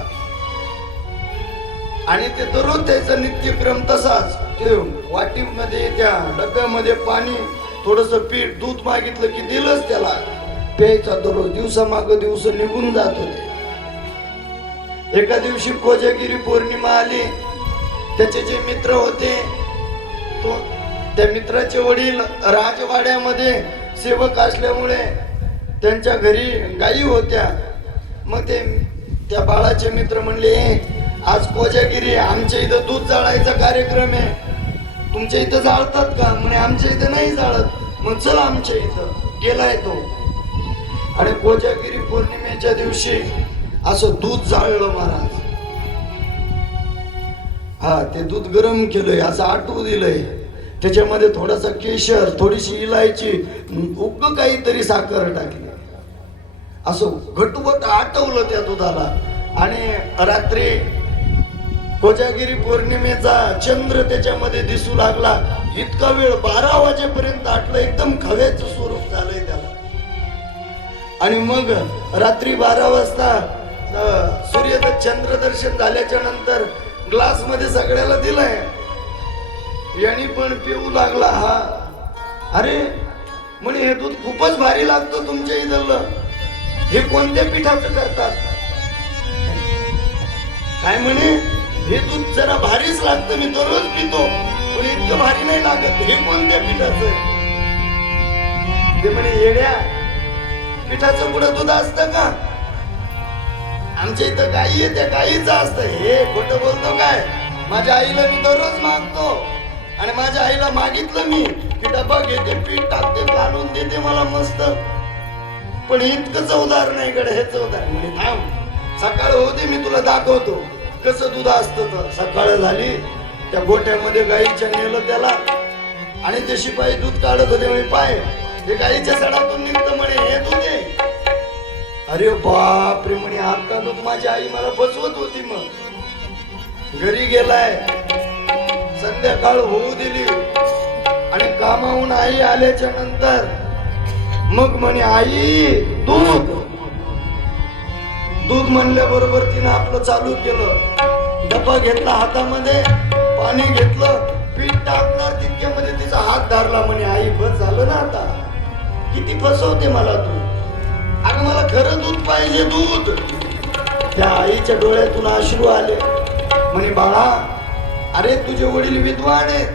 आणि ते दररोज त्याचा नित्यक्रम तसाच. ते वाटीमध्ये त्या डब्यामध्ये पाणी, थोडस पीठ, दूध मागितलं की दिलंच त्याला प्यायचा. दररोज दिवसामाग दिवस निघून जात होते. एका दिवशी कोजागिरी पौर्णिमा आली. त्याचे जे मित्र होते, तो त्या मित्राचे वडील राजवाड्यामध्ये सेवक असल्यामुळे त्यांच्या घरी गायी होत्या. मग ते त्या बाळाचे मित्र म्हणले, आज कोजागिरी, आमच्या इथं दूध जाळायचा कार्यक्रम आहे, तुमच्या इथं जाळतात का? म्हणे आमच्या इथं नाही जाळत. मग चल आमच्या इथं. गेलाय तो, आणि कोजागिरी पौर्णिमेच्या दिवशी असं दूध जाळलं महाराज. हा, ते दूध गरम केलंय, असं आटवू दिलंय, त्याच्यामध्ये थोडासा केशर, थोडीशी इलायची, उग काहीतरी साखर टाकली, असं घटवट आटवलं त्या दुधाला. आणि रात्री कोजागिरी पौर्णिमेचा चंद्र त्याच्यामध्ये दिसू लागला. इतका वेळ 12 वाजेपर्यंत आटलं, एकदम खव्याचं स्वरूप झालंय त्याला. आणि मग रात्री 12 वाजता चंद्र दर्शन झाल्याच्या नंतर ग्लास मध्ये सगळ्याला दिलाय. यानी पण पिऊ लागला. हा, अरे म्हणे हे दूध खूपच भारी लागतं तुमच्या इथलं, हे कोणत्या पिठाचं करतात? काय म्हणे, हे दूध जरा भारीच लागतं, मी दररोज पितो, पण इतकं भारी नाही लागत, हे कोणत्या पिठाचं? ते म्हणे, येड्या, पिठाचं पुढं दूध असतं का? आमच्या इथं गाई आहे, त्या गाईचं असतं. हे खोटं बोलतो काय? माझ्या आईला मी दररोज मागतो, आणि माझ्या आईला मागितलं मी की डबा घेते, पीठ टाकते, काढून देते मला मस्त, पण इतकं चवदार नाही कडे, हे चवदार. म्हणजे थांब, सकाळ होते, मी तुला दाखवतो कसं दूध असतं. तर सकाळ झाली, त्या गोठ्यामध्ये गाईच्या नेलं त्याला, आणि ते शिपाई दूध काढत होते. म्हणे, पाय हे गाईच्या सडातून निघतं, म्हणे हे दूध आहे. अरे बाप रे, म्हणे आता दूध माझी आई मला बसवत होती. मग घरी गेलाय, संध्याकाळ होऊ दिली, आणि कामाहून आई आल्याच्या नंतर मग म्हणे, आई दूध दूध म्हणल्याबरोबर तिने आपलं चालू केलं. डबा घेतला हातामध्ये, पाणी घेतलं, पीठ टाकणार तितक्यामध्ये तिचा हात धरला. म्हणे, आई बस झालं ना आता, किती फसवते मला तू, अगं मला खरं दूध पाहिजे, दूध. त्या आईच्या डोळ्यातून अश्रू आले. म्हणे, बाळा, अरे तुझे वडील विद्वान आहेत,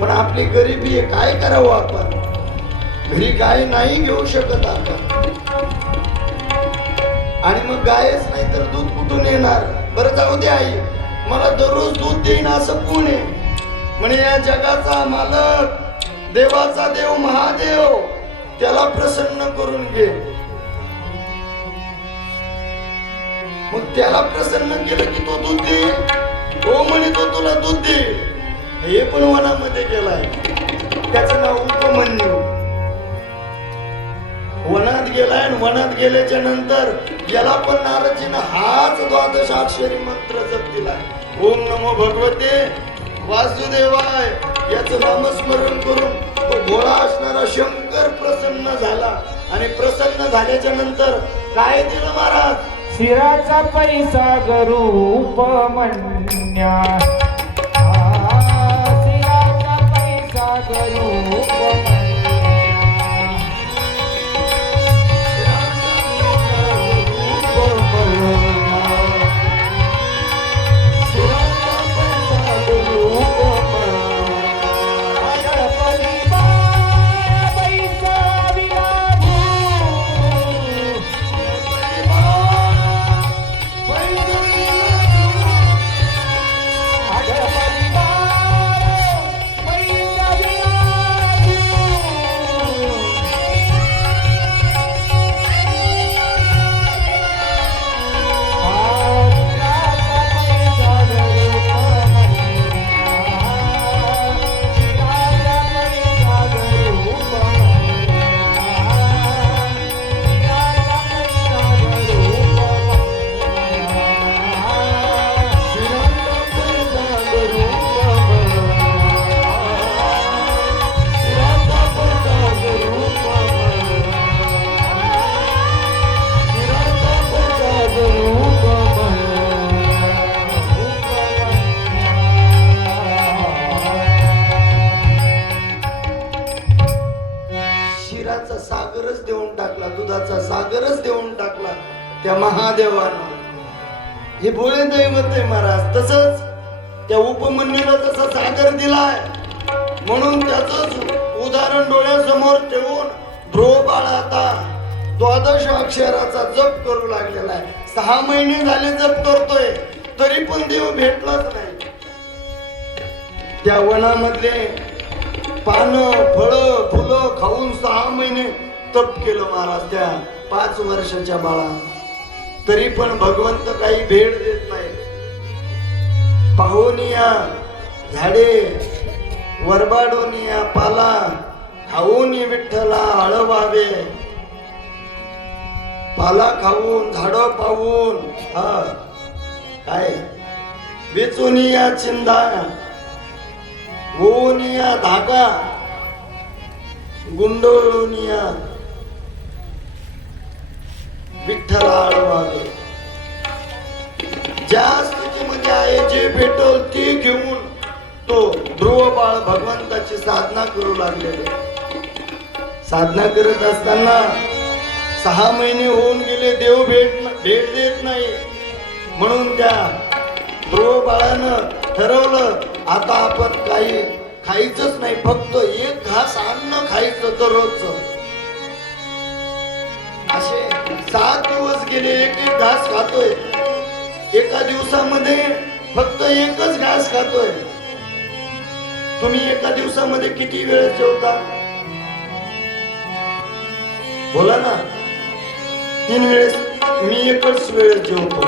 पण आपली गरिबी आहे, काय करावं आपण, घरी गाय नाही घेऊ शकत आपण, आणि मग गायच नाही तर दूध कुठून येणार? बरं जाऊ दे आई, मला दररोज दूध देईन असं कोण आहे? म्हणे, या जगाचा मालक, देवाचा देव महादेव, त्याला प्रसन्न करून घे. मग त्याला प्रसन्न केलं की तो दूध देईल. हो म्हणे, तो तुला दूध देईल. हे पण वनामध्ये गेलाय, त्याचं नाव उपमन्यू. वनात गेलाय, आणि वनात गेल्याच्या नंतर याला पण नारदजीनं हाच द्वादशाक्षरी मंत्र जप दिलाय. ओम नमो भगवते वासुदेवाय, याचं नामस्मरण करून तो भोळा असणारा शंकर प्रसन्न झाला. आणि प्रसन्न झाल्याच्या नंतर काय दिलं महाराज? शिराचा पैसा गरूप म्हणण्या, शिराचा पैसा गरूप म्हणण्या. क्षीराचा सागरच देऊन टाकला, दुधाचा सागरच देऊन टाकला त्या महादेवानं. हे भोळे दैवत आहे महाराज. तसंच त्या उपमन्यूला तसा सागर दिलाय, म्हणून त्याच उदाहरण डोळ्यासमोर ठेवून ध्रुव बाळ आता 12 अक्षराचा जप करू लागलेला आहे. 6 महिने झाले जप करतोय, तरी पण देव भेटलाच नाही. त्या वनामधले पानं फळं फुलं खाऊन 6 महिने तप केलं महाराज त्या 5 वर्षाच्या बाळा. तरी पण भगवंत काही भेट देत नाही. पाहुनिया झाडे वरबाडोनिया पाला खाऊनी विठ्ठला आळवावे. पाला खाऊन झाडं पाहून काय वेचोनिया चिंदा ओनिया धागा गुंडोळोनिया विठ्ठला आळवावे. ज्या स्थितीमध्ये आहे जे भेटल ते घेऊन तो ध्रुव बाळ भगवंताची साधना करू लागलेले. साधना करत असताना 6 महिने होऊन गेले, देव भेट देत नाही. म्हणून त्या ध्रुव बाळानं ठरवलं आता आपण काही खायचंच नाही, फक्त एक घास अन्न खायचं दररोजचं. असे 7 दिवस गेले, एक घास खातोय. एका दिवसामध्ये फक्त एकच घास खातोय. तुम्ही एका दिवसामध्ये किती वेळेस जेवता? बोला ना. 3 वेळेस. मी एकच वेळेस जेवतो.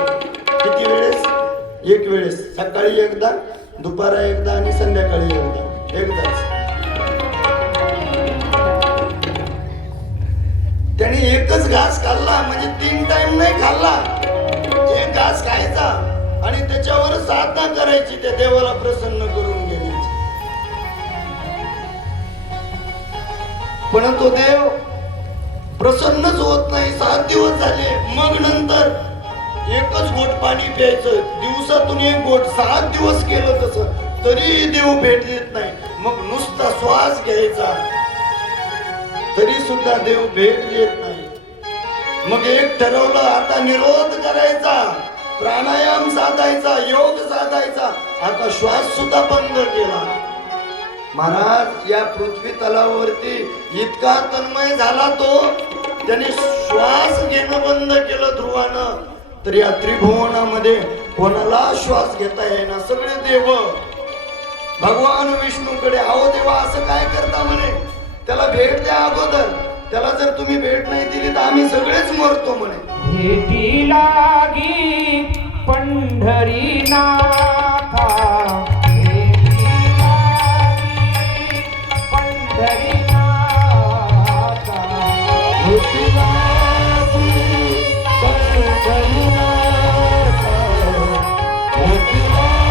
किती वेळेस? एक वेळेस. सकाळी एकदा, दुपारा एकदा आणि संध्याकाळी एकदाच. त्याने एकच घास खाल्ला म्हणजे 3 टाइम नाही खाल्ला. एक घास खायचा आणि त्याच्यावर साधना करायची, त्या देवाला प्रसन्न करून घेण्याची. पण तो देव प्रसन्नच होत नाही. 7 दिवस झाले. मग नंतर एकच घोट पाणी प्यायचं, दिवसातून 1 घोट. 7 दिवस केलं तसं, तरी देव भेट देत नाही. मग नुसता श्वास घ्यायचा, तरी सुद्धा देव भेट देत नाही. मग एक ठरवलं, आता निरोध करायचा, प्राणायाम साधायचा, योग साधायचा. आता श्वास सुद्धा बंद केला. महाराज या पृथ्वी तलावरती इतका तन्मय झाला तो, त्याने श्वास घेणं बंद केलं ध्रुवानं. तर या त्रिभुवनामध्ये कोणाला श्वास घेता येईना. सगळे देव भगवान विष्णूकडे, अहो देवा असं काय करता म्हणे, त्याला भेट द्या अगोदर. त्याला जर तुम्ही भेट नाही दिली तर आम्ही सगळेच मरतो म्हणे. भेटी लागी पंढरीनाथा, भेटी लागी पंढरीनाथा, भेटी लागी पंढरीनाथा, भेटी लागी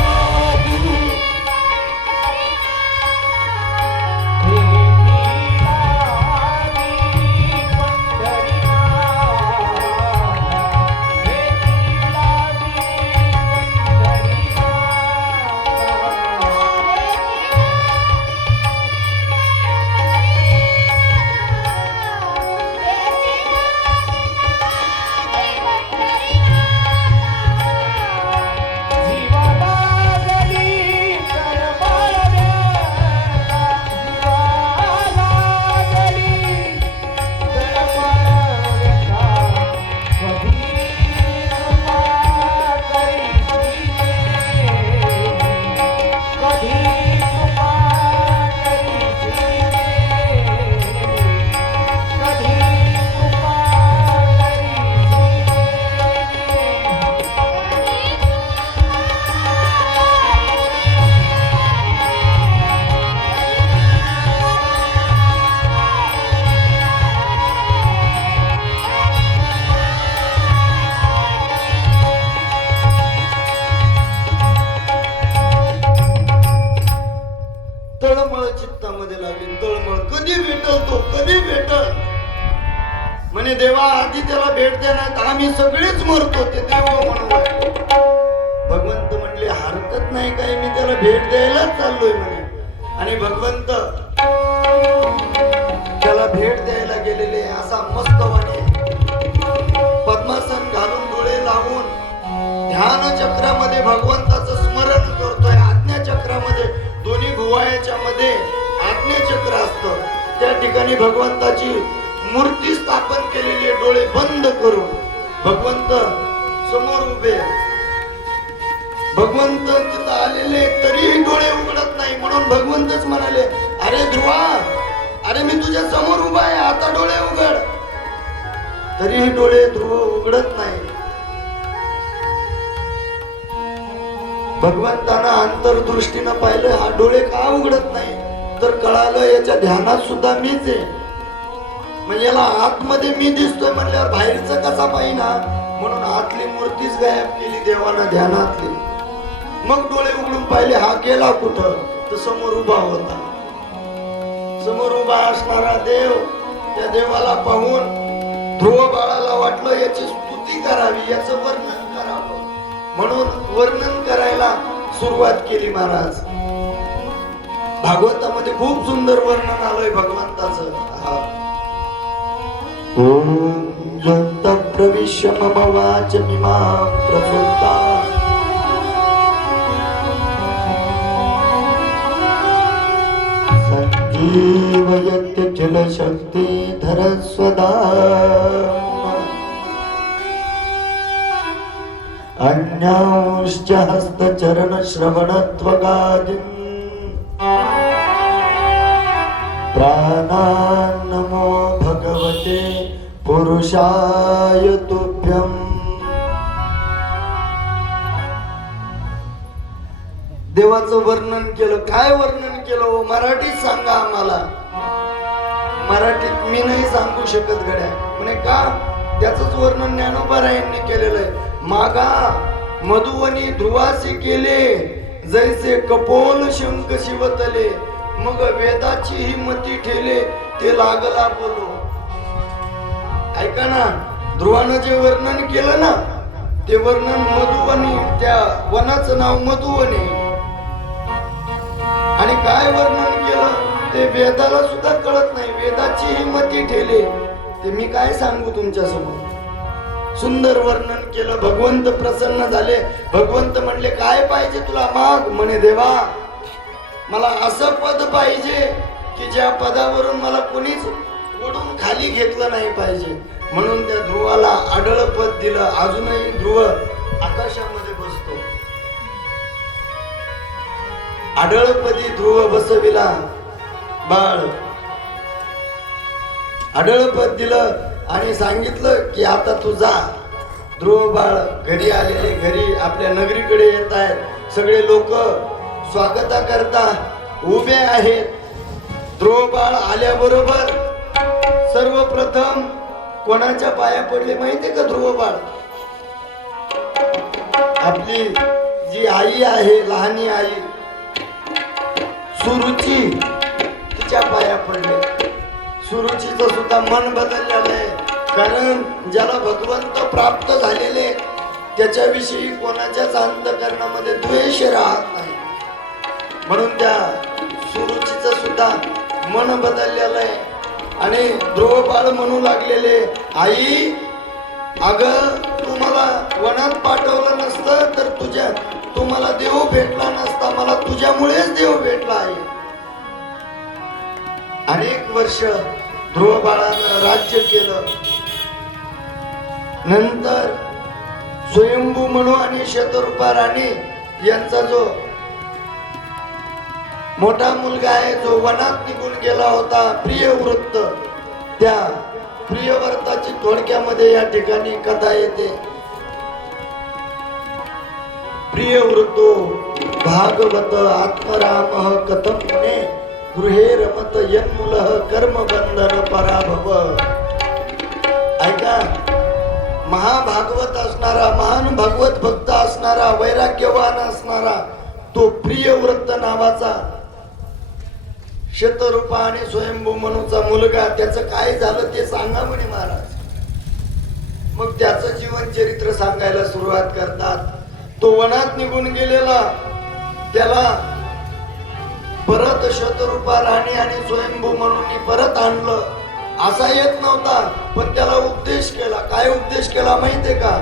तळमळ चित्तामध्ये लागली. तळमळ कधी भेटल तो, कधी भेटल म्हणे. देवा आधी त्याला भेट देण्यात आम्ही सगळेच मरतो, ते देव म्हणून. भगवंत म्हणले हरकत नाही काय, मी त्याला भेट द्यायलाच चाललोय म्हणे. आणि भगवंत त्याला मला भेट द्यायला गेलेले असा मस्तवाने पद्मासन घालून डोळे लावून ध्यान चक्रामध्ये भगवंताचं स्मरण करतोय. आज्ञा चक्रामध्ये दोन्ही भुवयाच्या मध्ये आज्ञा चक्र असतं. त्या ठिकाणी भगवंताची मूर्ती स्थापन केलेली आहे. डोळे बंद करून भगवंत समोर उभे. भगवंत तिथं आलेले तरीही डोळे उघडत नाही. म्हणून भगवंतच म्हणाले, अरे ध्रुवा, अरे मी तुझ्या समोर उभा आहे, आता डोळे उघड. तरीही डोळे ध्रुव उघडत नाही. भगवंतानं अंतर्दृष्टीनं पाहिलं, हा डोळे का उघडत नाही? तर कळालं याच्या ध्यानात सुद्धा मीच आहे. म्हणजे याला आतमध्ये मी दिसतोय म्हणल्यावर बाहेरचं कसा पाहिना. म्हणून आतली मूर्तीच गायब केली देवानं ध्यानातली. मग डोळे उघडून पाहिले, हा गेला कुठं? तर समोर उभा होता. समोर उभा असणारा देव, त्या देवाला पाहून ध्रुव बाळाला वाटलं याची स्तुती करावी, याचं वर्णन करावं. म्हणून वर्णन करायला सुरुवात केली महाराज. भागवतामध्ये खूप सुंदर वर्णन आलंय भगवंताचं. ओम यंत प्रविश्य मम वाचमिमां प्रसुप्ता संजीवयत्यखिल शक्तिधर स्वदा अन्यांश्च हस्तचरण श्रवणत्वगादिम् प्राणान् नमो भगवते पुरुषाय तुभ्यम्. देवाचं वर्णन केलं. काय वर्णन केलं? मराठीत सांगा आम्हाला. मराठीत मी नाही सांगू शकत गड्या. म्हणे का? त्याचंच वर्णन ज्ञानोबारायांनी केलेलं आहे. मागा मधुवनी ध्रुवासी केले, जैसे कपोल शंख शिवतले, मग वेदाची ही मती ठेले, ते लागला बोलो. ऐका ना, ध्रुवानं जे वर्णन केलं ना, ते वर्णन मधुवनी, त्या वनाचं नाव मधुवनी. आणि काय वर्णन केलं ते वेदाला सुद्धा कळत नाही. वेदाची ही मती ठेले, ते मी काय सांगू तुमच्या समोर. सुंदर वर्णन केलं. भगवंत प्रसन्न झाले. भगवंत म्हणले, काय पाहिजे तुला? माग. म्हणे, देवा, मला असं पद पाहिजे की ज्या पदावरून मला कोणीच ओढून खाली घेतलं नाही पाहिजे. म्हणून त्या ध्रुवाला आढळ पद दिलं. अजूनही ध्रुव आकाशामध्ये बसतो. आढळपदी ध्रुव बसविला बाळ. आढळपद दिलं आणि सांगितलं की आता तू जा. ध्रुव बाळ घरी आलेले, घरी आपल्या नगरीकडे येत आहेत. सगळे लोक स्वागता करता उभे आहेत. ध्रुव बाळ आल्याबरोबर सर्वप्रथम कोणाच्या पाया पडले माहितीये का? ध्रुव बाळ आपली जी आई आहे, लहानी आई सुरुची, तिच्या पाया पडले. सुरुचीचं सुद्धा मन बदललेलं आहे. कारण ज्याला भगवंत प्राप्त झालेले त्याच्याविषयी कोणाच्याच अंतःकरणामध्ये द्वेष राहत नाही. म्हणून त्या सुरुचीचं सुद्धा मन बदललेलं आहे. आणि ध्रुव बाळ म्हणू लागलेले, आई, अगं तू मला वनात पाठवलं नसतं तर तुम्हाला देव भेटला नसता. मला तुझ्यामुळेच देव भेटला आहे. अनेक वर्ष ध्रुव बाळानं राज्य केलं. नंतर स्वयंभू म्हणू आणि शतरूपा राणी यांचा जो मोठा मुलगा आहे, जो वनात निघून गेला होता, प्रियव्रत, त्या प्रियव्रताची थोडक्यामध्ये या ठिकाणी कथा येते. प्रियव्रतो भागवत आत्मराम कथम मुने गृहे रमत यन्मुलः कर्मबंधन पराभव. ऐका, महाभागवत असणारा, महान भागवत भक्त असणारा, वैराग्यवान असणारा तो प्रियव्रत नावाचा शतरूपा आणि स्वयंभू मनूचा मुलगा, त्याचं काय झालं ते सांगा म्हणे महाराज. मग त्याचं जीवन चरित्र सांगायला सुरुवात करतात. तो वनात निघून गेलेला, त्याला परत शतरूपा राणी आणि स्वयंभू म्हणून परत आणलं. असा येत नव्हता, पण त्याला उपदेश केला. काय उपदेश केला माहितीये का?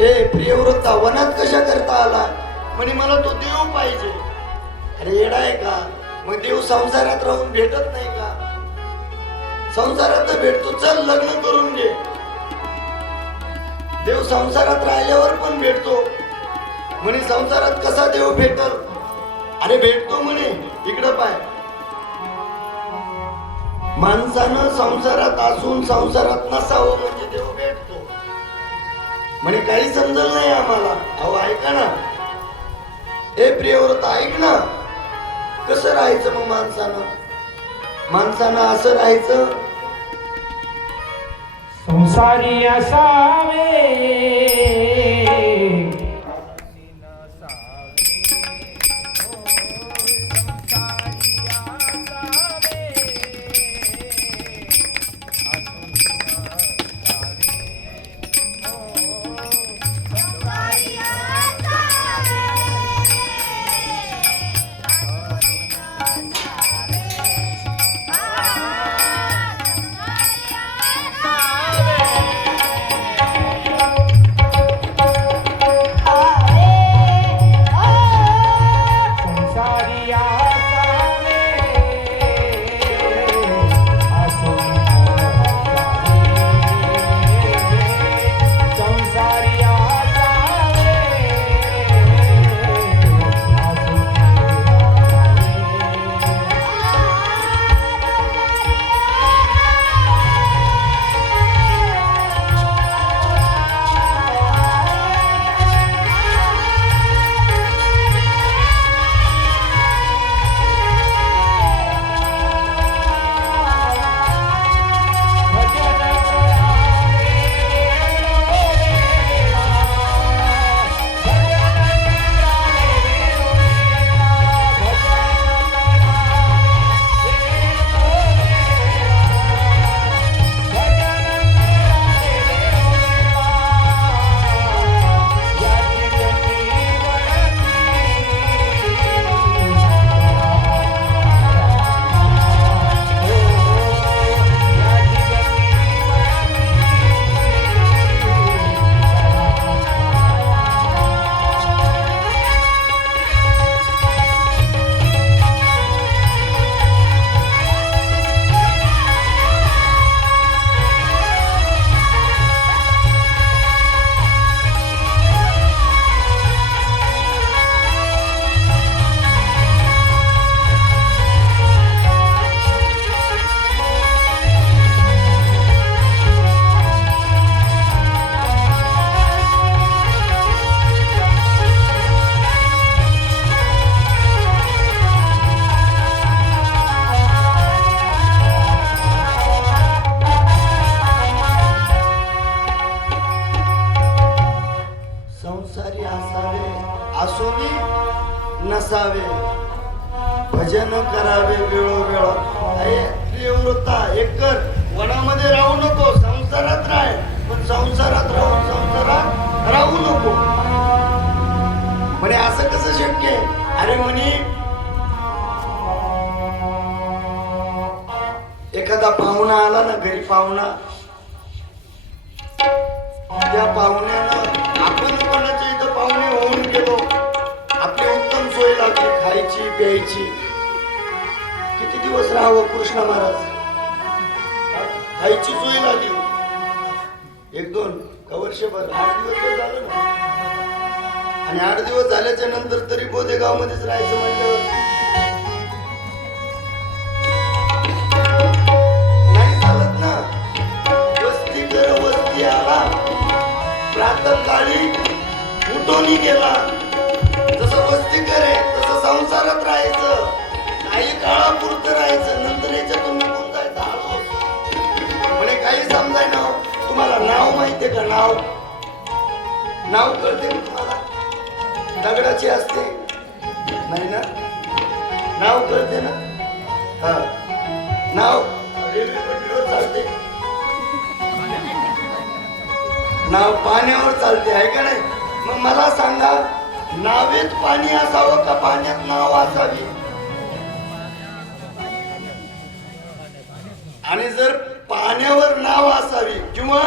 ए प्रियव्रता, वनात कशा करता आला? म्हणे मला तो देव पाहिजे. अरे येडा आहे का? मग देव संसारात राहून भेटत नाही का? संसारात भेटतो, चल लग्न करून घे. देव संसारात राहिल्यावर पण भेटतो. म्हणे संसारात कसा देव भेटल? अरे भेटतो म्हणे, इकडं पाय. माणसानं संसारात असून संसारात नसावं म्हणजे देव भेटतो. म्हणे काही समजलं नाही आम्हाला. अहो ऐका ना, ए प्रियव्रता ऐक ना, कसं राहायचं मग माणसानं असं राहायचं, संसारी असावे असोनी नसावे, भजन करावे वेळोवेळ. प्रियव्रता एक कर, वनामध्ये राहू नको, संसारात राह, पण संसारात राहू नको. म्हणे असं कसं शक्य आहे? अरे म्हणे एखादा पाहुणा आला ना घरी, पाहुणा, त्या पाहुण्यानं आपण कोणाच्या इथं पाहुणे होऊन गेलो, आपली उत्तम सोय लागली खायची प्यायची. किती दिवस राहावं कृष्ण महाराज? खायची सोय लागली, एक दोन वर्षभर, 8 दिवस झालं ना. आणि 8 दिवस झाल्याच्या नंतर तरी बोदेगाव मध्येच राहायचं म्हणल्यावर नाही चालत ना. वस्ती कर वस्ती आला, प्रातःकाळी उठून गेला. जसं वस्ती करे तसं संसारात राहायचं, काही काळापुरतं राहायचं, नंतर याच्यातून निघून जायचं हळूच. म्हणे काही समजाय ना. तुम्हाला नाव माहितीये का? नाव कळते का तुम्हाला? दगडाची असते नाही ना? नाव कळते ना? हा, नाव रेल्वे पट्टीवर चालते, नाव पाण्यावर चालते, आहे का नाही? मग मला सांगा, नावेत पाणी असावं का पाण्यात नाव असावी? आणि जर पाण्यावर नाव असावी किंवा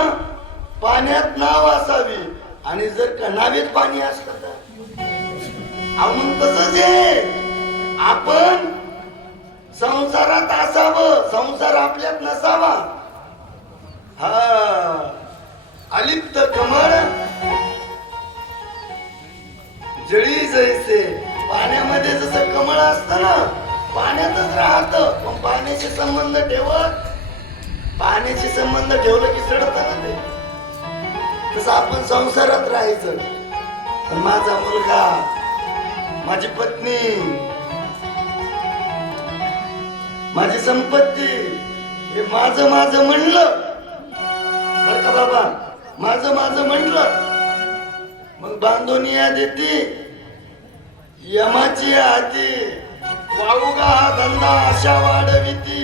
पाण्यात नाव असावी. आणि जर का नावेत पाणी असतं तर मग तसंच आहे. आपण संसारात असावं, संसार आपल्यात नसावा. हा अलिप्त कमळ जळी जैसे. पाण्यामध्ये जसं कमळ असतं ना, पाण्यातच राहत, पण पाण्याचे संबंध ठेवत, पाण्याचे संबंध ठेवलं की सडत ना ते. तसं आपण संसारात राहायचं. पण माझा मुलगा, माझी पत्नी, माझी संपत्ती हे माझं माझं म्हणलं बर का बाबा, माझं माझं म्हणलं, मग बांधोनिया देती यमाची हाती. वाळूगा हा धंदा आशा वाढविती.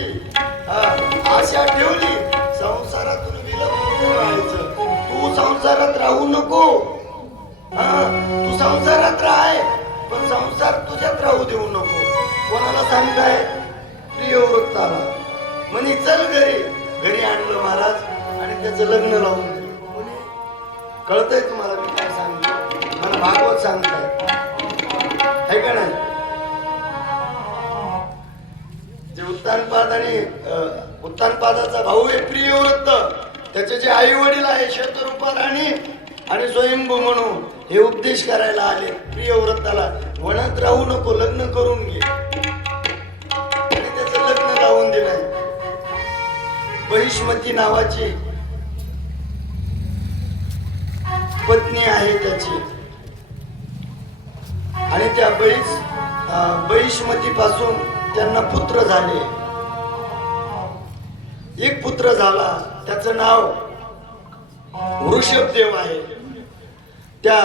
आशा ठेवली संसारातून विलंब राहायचं. तू संसारात राहू नको. तू संसारात राहाय, पण संसार तुझ्यात राहू देऊ नको. कोणाला सांगताय? प्रियवृत्ताला. म्हणे चल घरी. घरी आणलं महाराज आणि त्याचं लग्न लावून दिलं. कळतंय तुम्हाला मी काय सांगतो? मला भागवत सांगताय आहे का नाही? जे उत्तानपाद आणि उत्तानपादाचा भाऊ आहे प्रियवृत्त, त्याचे जे आई वडील आहे शतरूपा राणी आणि स्वयंभू म्हणून हे उपदेश करायला आले प्रियव्रताला. वनात राहू नको, लग्न करून घे. आणि त्याचं लग्न लावून दिलंय. बहिष्मती नावाची पत्नी आहे त्याची. आणि त्या बहिष्मती पासून त्यांना पुत्र झाले. एक पुत्र झाला, त्याचं नाव वृषभदेव आहे. त्या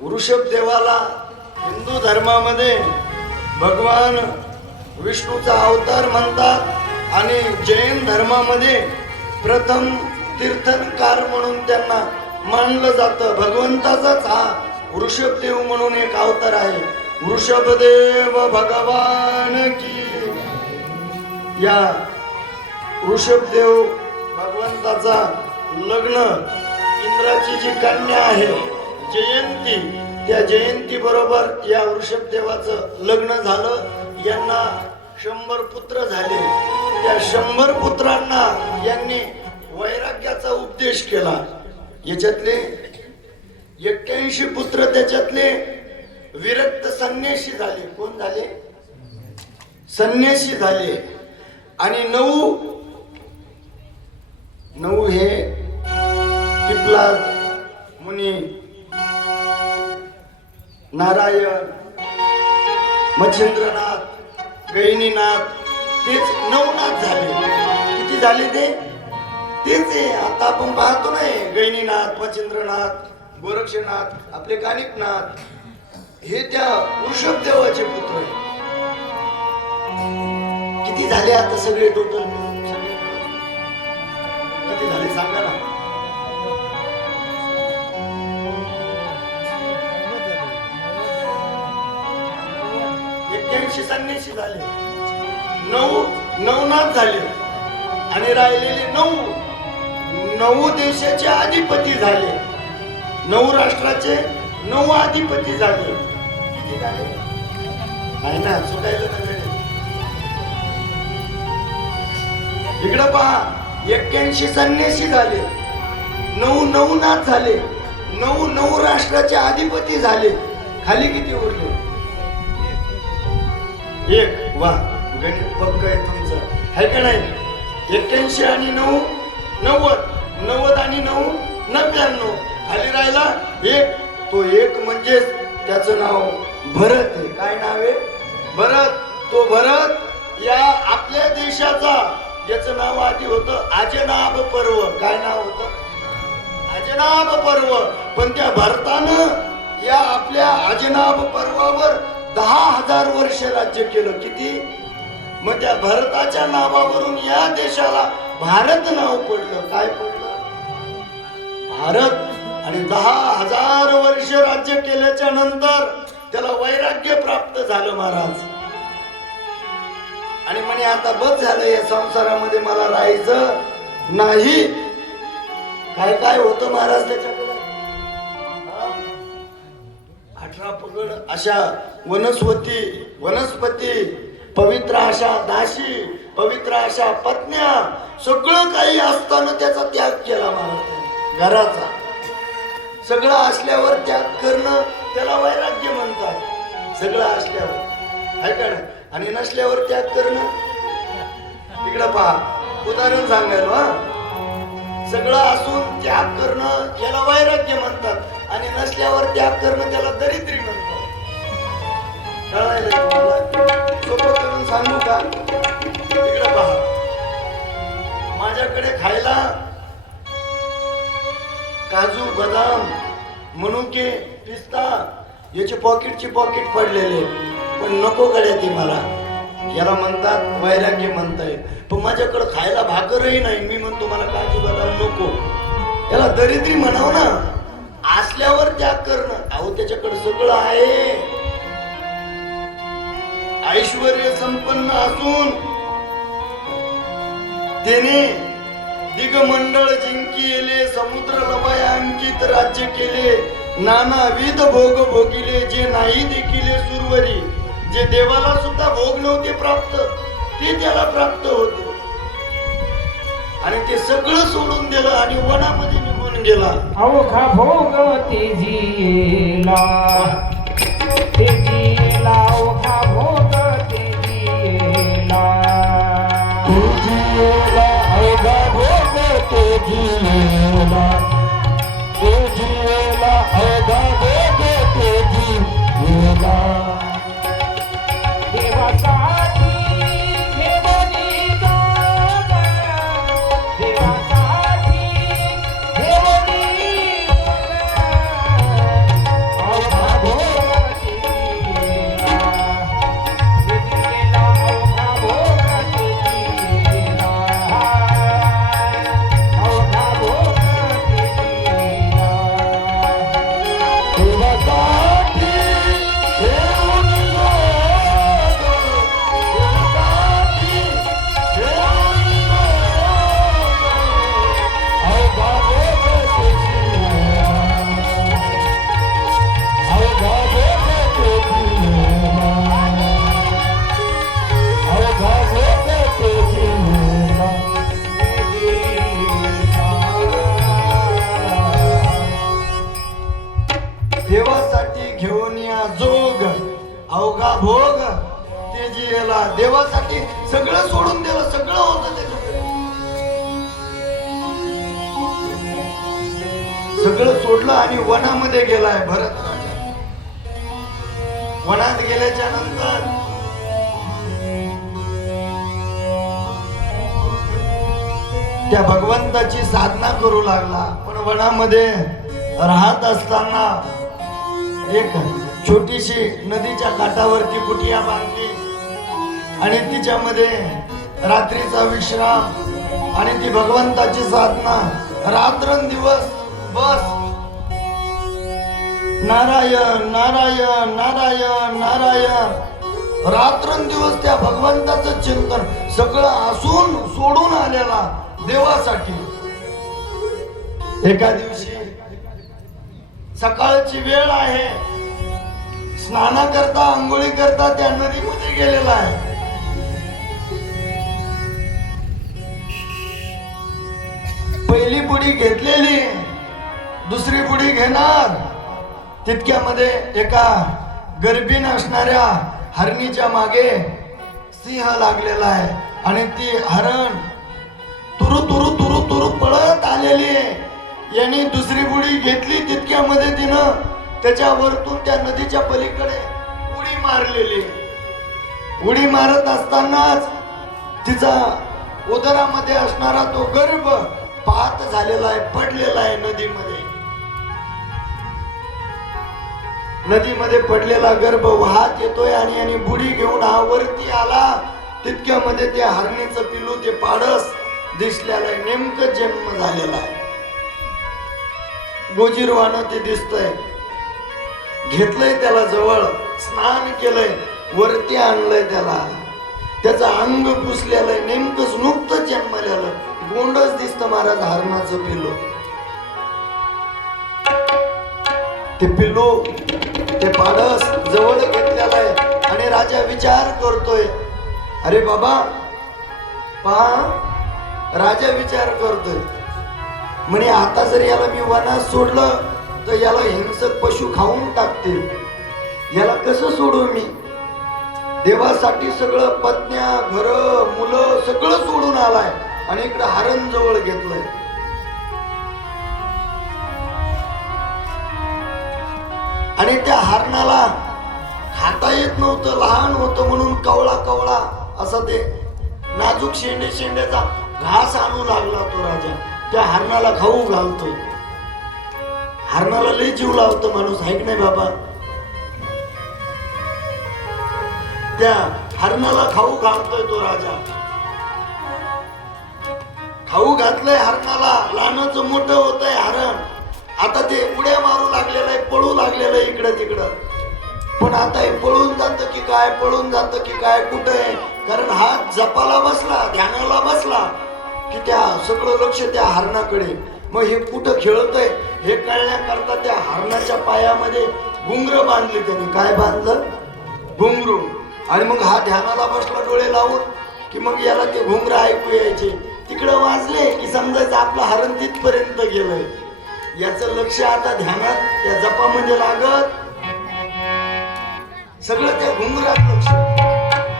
वृषभदेवाला हिंदू धर्मामध्ये भगवान विष्णूचा अवतार म्हणतात आणि जैन धर्मामध्ये प्रथम तीर्थंकर म्हणून त्यांना मानलं जातं. भगवंताचाच हा वृषभदेव म्हणून एक अवतार आहे. वृषभदेव भगवान की. या वृषभदेव भगवंताचा लग्न इंद्राची जी कन्या आहे जयंती, त्या जयंती बरोबर या वृषभदेवाचं लग्न झालं. यांना 100 पुत्र झाले. त्या 100 पुत्रांना यांनी वैराग्याचा उपदेश केला. याच्यातले 81 पुत्र त्याच्यातले विरक्त संन्यासी झाले. कोण झाले? संन्यासी झाले. आणि 9 हे पिपलाद मुनी, नारायण, मच्छिंद्रनाथ, गहिनीनाथ, तेच 9 नाथ झाले. किती झाले ते? तेच आहे. आता आपण पाहतो नाही, गहिनीनाथ, मच्छिंद्रनाथ, गोरक्षनाथ, आपले कानिकनाथ, हे त्या वृषभदेवाचे पुत्र आहे. किती झाले आता सगळे टोटल? किती झाले सांगा ना? संन्यासी झाले. 9 नाथ झाले. आणि राहिलेले 9 देशाचे अधिपती झाले. 9 राष्ट्राचे 9 अधिपती झाले. किती झाले? आहे ना, चुकायला नगरे. इकडं पहा, 81 संन्यासी झाले. 9 नाथ झाले. 9 राष्ट्राचे अधिपती झाले. खाली किती उरले? 1. वा, गणित पक्क आहे तुमचं, आहे का नाही? 81 आणि 9 90. 90 आणि 9 99. खाली राहिला 1. तो 1 म्हणजेच त्याचं नाव भरत आहे. काय नाव आहे? भरत. तो भरत या आपल्या देशाचा, याचं नाव आधी होतं अजनाभ पर्व. काय नाव होतं? अजनाभ पर्व. पण त्या भरतानं या आपल्या अजनाभ पर्वावर 10,000 वर्ष राज्य केलं. किती? मग त्या भरताच्या नावावरून या देशाला भारत नाव पडलं. काय पडलं? भारत. आणि 10,000 वर्ष राज्य केल्याच्या नंतर त्याला वैराग्य प्राप्त झालं महाराज. आणि म्हणे आता बस झालं या संसारामध्ये मला राहायचं नाही. काय काय होतं महाराज त्याच्याकडे? 18 पगड अशा वनस्पती, पवित्र अशा दासी, पवित्र अशा पत्न्या, सगळं काही असताना त्याचा त्याग केला महाराज. घराचा सगळं असल्यावर त्याग करणं त्याला वैराग्य म्हणतात. सगळं असल्यावर आहे का नाही? आणि नसल्यावर त्याग करणं, इकडं पहा उदाहरण सांगायला. सगळं असून त्याग करणं याला वैराग्य म्हणतात आणि नसल्यावर त्याग करणं त्याला दरिद्री म्हणतात. कळायला तुम्हाला? सोपं करून सांगू का? इकडं पहा, माझ्याकडे खायला काजू, बदाम, मनुके, पिस्ता याचे पॉकेट पडलेले, पण नको गड्या ती मला. याला म्हणतात वैराग्य म्हणताय. पण माझ्याकडे खायला भाकरही नाही, मी म्हणतो मला काजू बदाम नको. याला दरिद्री म्हणावं ना. असल्यावर त्याग करणं. अहो त्याच्याकडे सगळं आहे, ऐश्वर्य संपन्न असून त्याने दिगमंडळ जिंकिले, समुद्र लवयांकित राज्य केले, नानाविध भोग भोगिले, जे नाही देखिले सुरवरी. जे देवाला सुद्धा भोग नव्हते प्राप्त ते त्याला प्राप्त होते. आणि ते सगळं सोडून दिलं आणि वनामध्ये निघून गेला. अवघा भोग तेजीला, तेजीला अवघा भोग तेजीला, तेजीला अवघा भोग तेजीला, तेजीला अवघा भोग तेजीला. देवासाठी घेवनी जागा, देवासाठी घेवनी जागा, अवघा भोग तेजीला, तेजीला अवघा भोग तेजीला, अवघा भोग तेजीला. देवासाठी घेवनी देवासाठी घेऊन या जोग, अवघा भोग तेजीला. देवासाठी सगळं सोडून दिलं, सगळं होतं त्याच्याकडे. सगळं सोडलं आणि वनामध्ये गेलाय भरत राजा. वनात गेल्याच्या नंतर त्या भगवंताची साधना करू लागला. पण वनामध्ये राहत असताना एक छोटीशी नदीच्या काठावरती कुटिया बांधली आणि तिच्यामध्ये रात्रीचा विश्राम आणि ती भगवंताची साधना रात्रंदिवस बस. नारायण नारायण नारायण नारायण, रात्रंदिवस त्या भगवंताचं चिंतन. सगळं असून सोडून आलेला देवासाठी. एका दिवशी सकाळची वेळ आहे, स्नाना करता आंघोळी करता त्या नदीमध्ये गेलेला आहे. पहिली बुडी घेतलेली, दुसरी बुडी घेणार. तितक्यामध्ये एका गर्भीण असणाऱ्या हरणीच्या मागे सिंह लागलेला आहे आणि ती हरण तुरु तुरु तुरु तुरु पळत आलेली आहे. यांनी दुसरी बुडी घेतली, तितक्यामध्ये तिनं त्याच्या वरतून त्या नदीच्या पलीकडे उडी मारलेली. उडी मारत असतानाच तिचा उदरामध्ये असणारा तो गर्भ पात झालेला आहे, पडलेला आहे नदीमध्ये. नदीमध्ये पडलेला गर्भ वाहत येतोय आणि बुडी घेऊन हा वरती आला. तितक्यामध्ये त्या हरणीचं पिलू ते पाडस दिसलेलं आहे, नेमकं जन्म झालेला आहे. गोजीरवानं ते दिसतंय. घेतलंय त्याला जवळ, स्नान केलंय, वरती आणलंय त्याला. त्याचं अंग पुसलेलं आहे, नेमकंच नुकतंच जन्मलेलं गोंडच दिसतं महाराज हरणाचं पिल्लू. ते पिल्लू ते पाडस जवळ घेतलेलं आहे आणि राजा विचार करतोय. अरे बाबा पहा, राजा विचार करतोय म्हणे आता जर याला मी वनात सोडलं तर याला हिंसक पशु खाऊन टाकतील, याला कसं सोडू मी? देवासाठी सगळं पत्न्या घर मुलं सगळं सोडून आलाय आणि इकडे हरण जवळ घेतलंय. आणि त्या हरणाला खाता येत नव्हतं, लहान होतं म्हणून कवळा कवळा असा ते नाजूक शेंड्याचा घास आणू लागला तो राजा. त्या हरणाला खाऊ घालतोय. हरणाला लय जीव लावतो माणूस, आहे की नाही बाबा? त्या हरणाला खाऊ घालतोय तो राजा. खाऊ घातलंय हरणाला, लहानच मोठं होतंय हरण. आता ते उड्या मारू लागलेलं आहे, पळू लागलेलं आहे इकडं तिकडं. पण आता हे पळून जातं की काय, पळून जातं की काय, कुठं आहे? कारण हा जपाला बसला, ध्यानाला बसला की त्या सगळं लक्ष त्या हरणाकडे. मग हे कुठं खेळतंय हे कळण्याकरता त्या हरणाच्या पायामध्ये घुंगर बांधले त्यांनी. काय बांधलं? घुंगरू. आणि मग हा ध्यानाला बसला डोळे लावून की मग याला ते घुंगर ऐकू यायचे. तिकडं वाजले की समजायचं आपलं हरण तिथपर्यंत गेलंय. याचं लक्ष आता ध्यानात त्या जपामध्ये लागत, सगळं त्या घुंगरात लक्ष.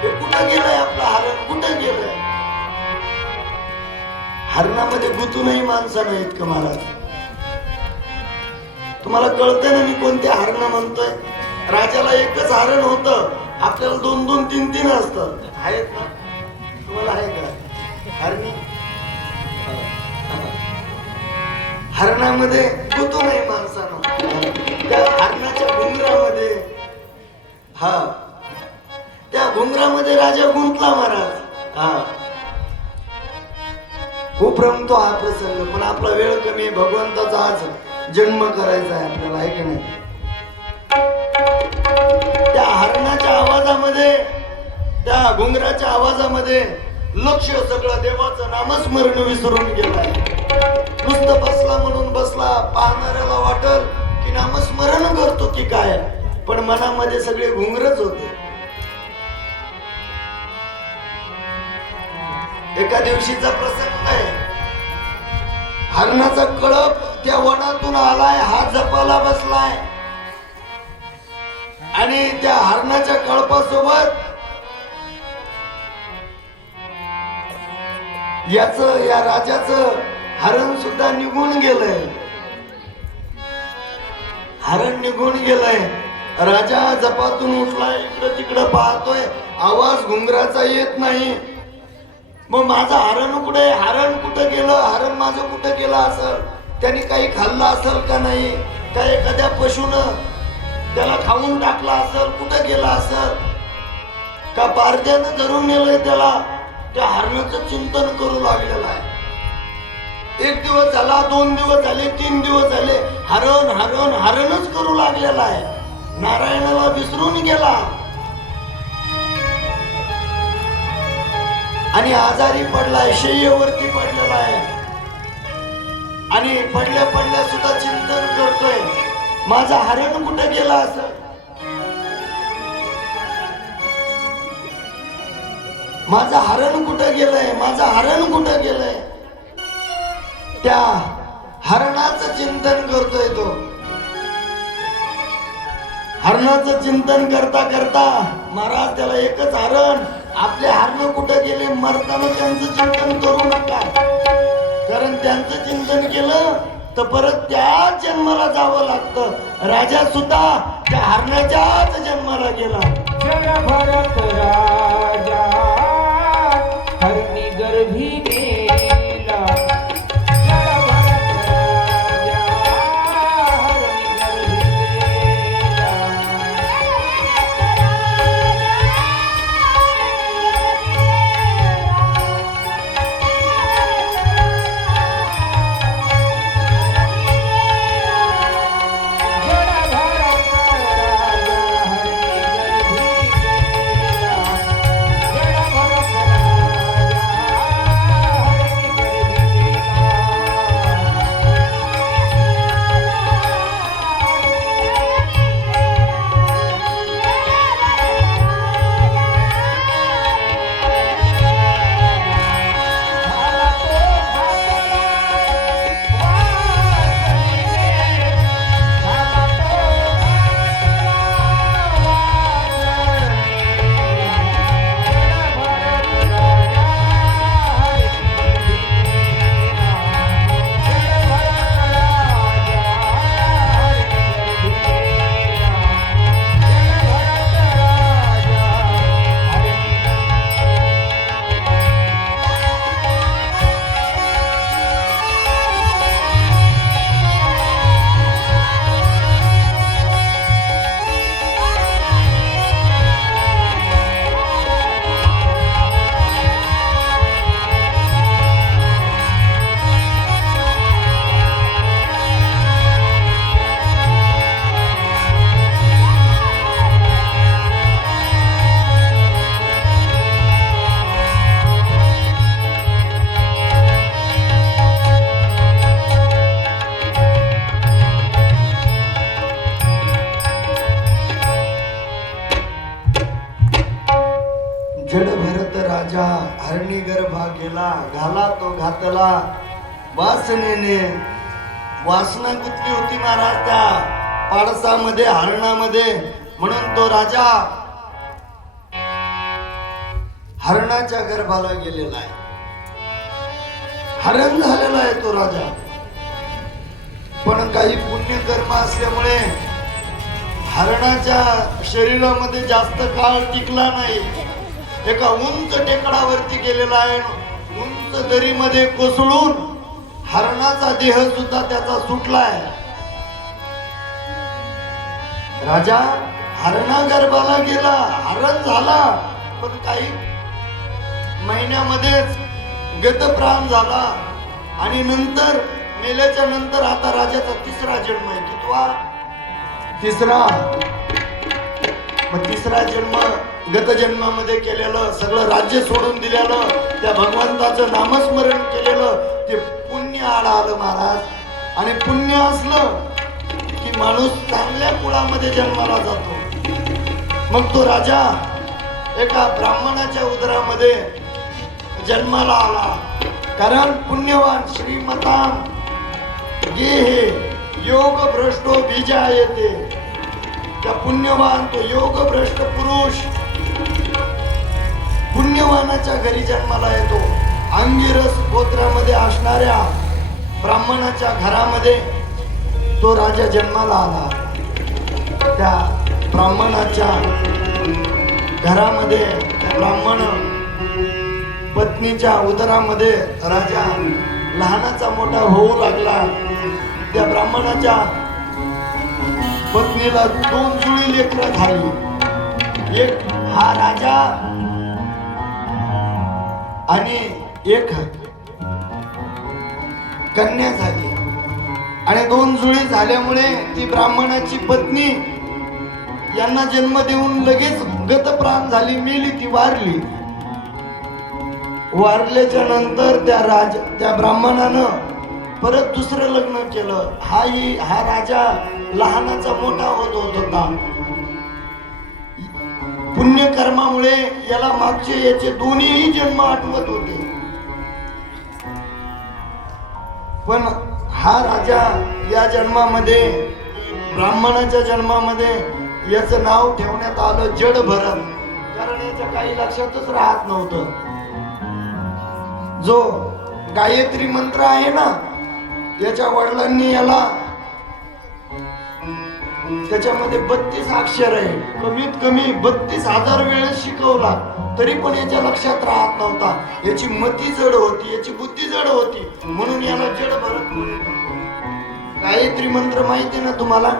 हे कुठं गेलंय आपलं हरण, कुठं गेलंय? हरणामध्ये गुतूनही माणसं नाहीत का महाराज? तुम्हाला कळतंय ना मी कोणते हरण म्हणतोय? राजाला एकच हरण होतं, आपल्याला 2-2, 3-3 असतात. आहेत ना? तुम्हाला आहे का हरणी? हरणामध्ये गुतू नाही माणसानं. त्या हरणाच्या घुंगरामध्ये, हा त्या घुंगरामध्ये राजा गुंतला महाराज. हा खूप रमतो हा प्रसंग, पण आपला वेळ कमी. भगवंताचा आज जन्म करायचा आहे आपल्याला, आहे की नाही? त्या हरणाच्या आवाजामध्ये, त्या घुंगराच्या आवाजामध्ये लक्ष सगळं देवाचं नामस्मरण विसरून गेलाय. नुसतं बसला म्हणून बसला. पाहणाऱ्याला वाटल की नामस्मरण करतो की काय, पण मनामध्ये सगळे घुंगरच होते. एका दिवशीचा प्रसंग आहे. हरणाचा कळप त्या वनातून आलाय, हा जपाला बसलाय आणि त्या हरणाच्या कळपासोबत या राजाचं हरण सुद्धा निघून गेलंय. हरण निघून गेलंय. राजा जपातून उठलाय, इकडं तिकडं पाहतोय, आवाज घुंगराचा येत नाही. मग माझं हरण कुठे? हरण कुठं गेलं? हरण माझं कुठं गेलं असेल? त्याने काही खाल्लं असेल का नाही? का एखाद्या पशुनं त्याला खाऊन टाकला असेल? कुठं गेला असेल? का पारद्यानं धरून नेलंय त्याला? त्या हरणाचं चिंतन करू लागलेलं आहे. 1 दिवस झाला, 2 दिवस झाले, 3 दिवस झाले, हरण हरण हरणच करू लागलेला आहे. नारायणाला विसरून गेला आणि आजारी पडलाय, शय्येवरती पडलेला आहे. आणि पडल्या पडल्या सुद्धा चिंतन करतोय, माझा हरण कुठे गेला असं? माझं हरण कुठं गेलंय? माझं हरण कुठं गेलंय? त्या हरणाचं चिंतन करतोय तो. हरणाचं चिंतन करता करता महाराज त्याला एकच हरण, आपले हरण कुठं गेले? मरताना त्यांचं चिंतन करू नका, कारण त्यांचं चिंतन केलं तर परत त्याच जन्माला जावं लागतं. राजा सुद्धा त्या हरणाच्याच जन्माला गेला. जय भरत राजा हरणी गर्भी गेला. जय भरत राजा हरणी गर्भी गेला. जय घाला तो घातला वासनेने. वासना गुंतली होती महाराज त्या पाडसामध्ये, हरणामध्ये. म्हणून तो राजा हरणाच्या गर्भाला गेलेला आहे. हरण झालेला आहे तो राजा. पण काही पुण्यकर्म असल्यामुळे हरणाच्या शरीरामध्ये जास्त काळ टिकला नाही. एका उंच टेकडावरती गेलेला आहे. उंच दरीमध्ये कोसळून हरणाचा देह सुद्धा त्याचा सुटलाय. राजा हरणा गर्भाला गेला, हरण झाला, पण काही महिन्यामध्येच गतप्राण झाला. आणि नंतर मेल्याच्या नंतर आता राजाचा तिसरा जन्म आहे. कितवा? तिसरा. मग तिसरा जन्म गत जन्मामध्ये केलेलं सगळं राज्य सोडून दिलेलं, त्या भगवंताचं नामस्मरण केलेलं ते पुण्य आलं महाराज. आणि पुण्य असलं की माणूस चांगल्या कुळामध्ये जन्माला जातो. मग तो राजा एका ब्राह्मणाच्या उदरामध्ये जन्माला आला. कारण पुण्यवान श्रीमताम गेहे योग भ्रष्टो बीजा येते. त्या पुण्यवान तो योग भ्रष्ट पुरुष पुण्यवानाच्या घरी जन्माला येतो. अंगिरस गोत्रामध्ये असणाऱ्या ब्राह्मणाच्या घरामध्ये तो राजा जन्माला आला. त्या ब्राह्मणाच्या घरामध्ये त्या ब्राह्मण पत्नीच्या उदरामध्ये राजा लहानाचा मोठा होऊ लागला. त्या ब्राह्मणाच्या पत्नीला 2 जुळी लेकरं झाली. एक हा राजा आणि एक कन्या झाली. आणि 2 जुळी झाल्यामुळे ती ब्राह्मणाची पत्नी यांना जन्म देऊन लगेच गतप्राण झाली, मेली, ती वारली. वारल्याच्या नंतर त्या ब्राह्मणानं परत दुसरं लग्न केलं. हा राजा लहानाचा मोठा होत होता. पुण्यकर्मामुळे याला मागचे याचे दोन्ही जन्म आठवत होते. पण हा राजा या जन्मामध्ये, ब्राह्मणाच्या जन्मामध्ये याचं नाव ठेवण्यात आलं जड भरत. कारण याच्या काही लक्षातच राहत नव्हतं. जो गायत्री मंत्र आहे ना, याच्या वडिलांनी याला त्याच्यामध्ये 32 अक्षर आहे, कमीत कमी 32,000 वेळेस शिकवला, तरी पण याच्या लक्षात राहत नव्हता. याची मती जड होती, याची बुद्धी जड होती, म्हणून याला जड भरत. गायत्री मंत्र माहिती आहे ना तुम्हाला?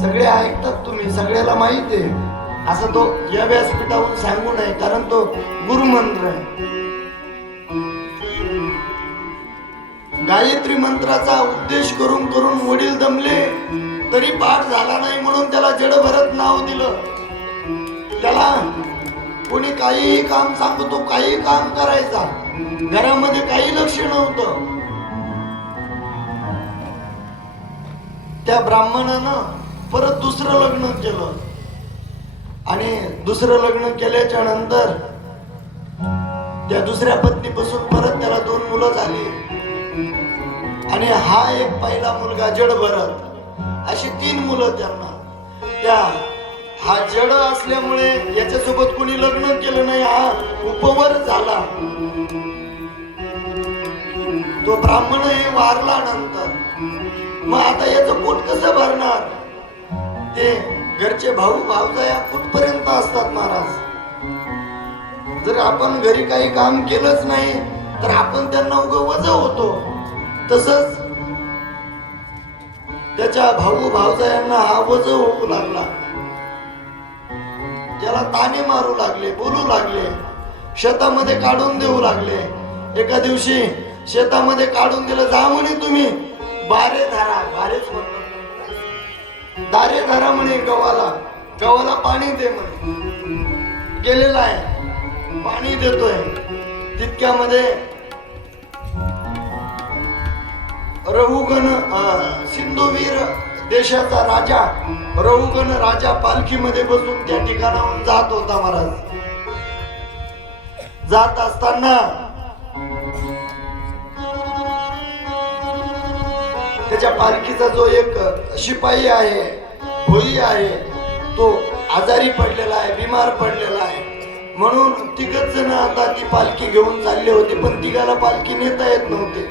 सगळे ऐकतात तुम्ही, सगळ्याला माहिती आहे. असं तो या व्यासपीठावरून सांगू नये, कारण तो गुरुमंत्र आहे. गायत्री मंत्राचा उपदेश करून करून वडील दमले, तरी पाठ झाला नाही, म्हणून त्याला जड भरत नाव दिलं. त्याला कोणी काहीही काम सांगतो, काही काम करायचा, घरामध्ये काही लक्ष नव्हतं. त्या ब्राह्मणानं परत दुसरं लग्न केलं. आणि दुसरं लग्न केल्याच्या नंतर त्या दुसऱ्या पत्नीपासून परत त्याला 2 मुलं झाली. आणि हा एक पहिला मुलगा जड भरत, अशी 3 मुलं त्यांना. हा जड असल्यामुळे याच्यासोबत कोणी लग्न केलं नाही, हा उपवर झाला. तो ब्राह्मण हे वारला नंतर. मग आता याचं पोट कसं भरणार? ते घरचे भाऊ भावजाया कुठपर्यंत असतात महाराज? जर आपण घरी काही काम केलंच नाही तर आपण त्यांना उगं वजं होतो. तसंच त्याच्या भाऊ भावजायांना हा वजं होऊ लागला. त्याला ताने मारू लागले, बोलू लागले, शेतामध्ये काढून देऊ लागले. एका दिवशी शेतामध्ये काढून दिलं. जा म्हणे तुम्ही बारे धरा. बारेच म्हणतात, दारे धरा म्हणे गव्हाला पाणी दे म्हणे. गेलेला आहे, पाणी देतोय. तितक्यामध्ये रहुगण सिंधुवीर देशाचा राजा, रहुगण राजा पालखीमध्ये बसून त्या ठिकाणाहून जात होता महाराज. जात असताना त्याच्या पालखीचा जो एक शिपाई आहे, भोई आहे, तो आजारी पडलेला आहे, बिमार पडलेला आहे. म्हणून तिघच जण आता ती पालखी घेऊन चालले होते, पण तिघाला पालखी नेता येत नव्हते.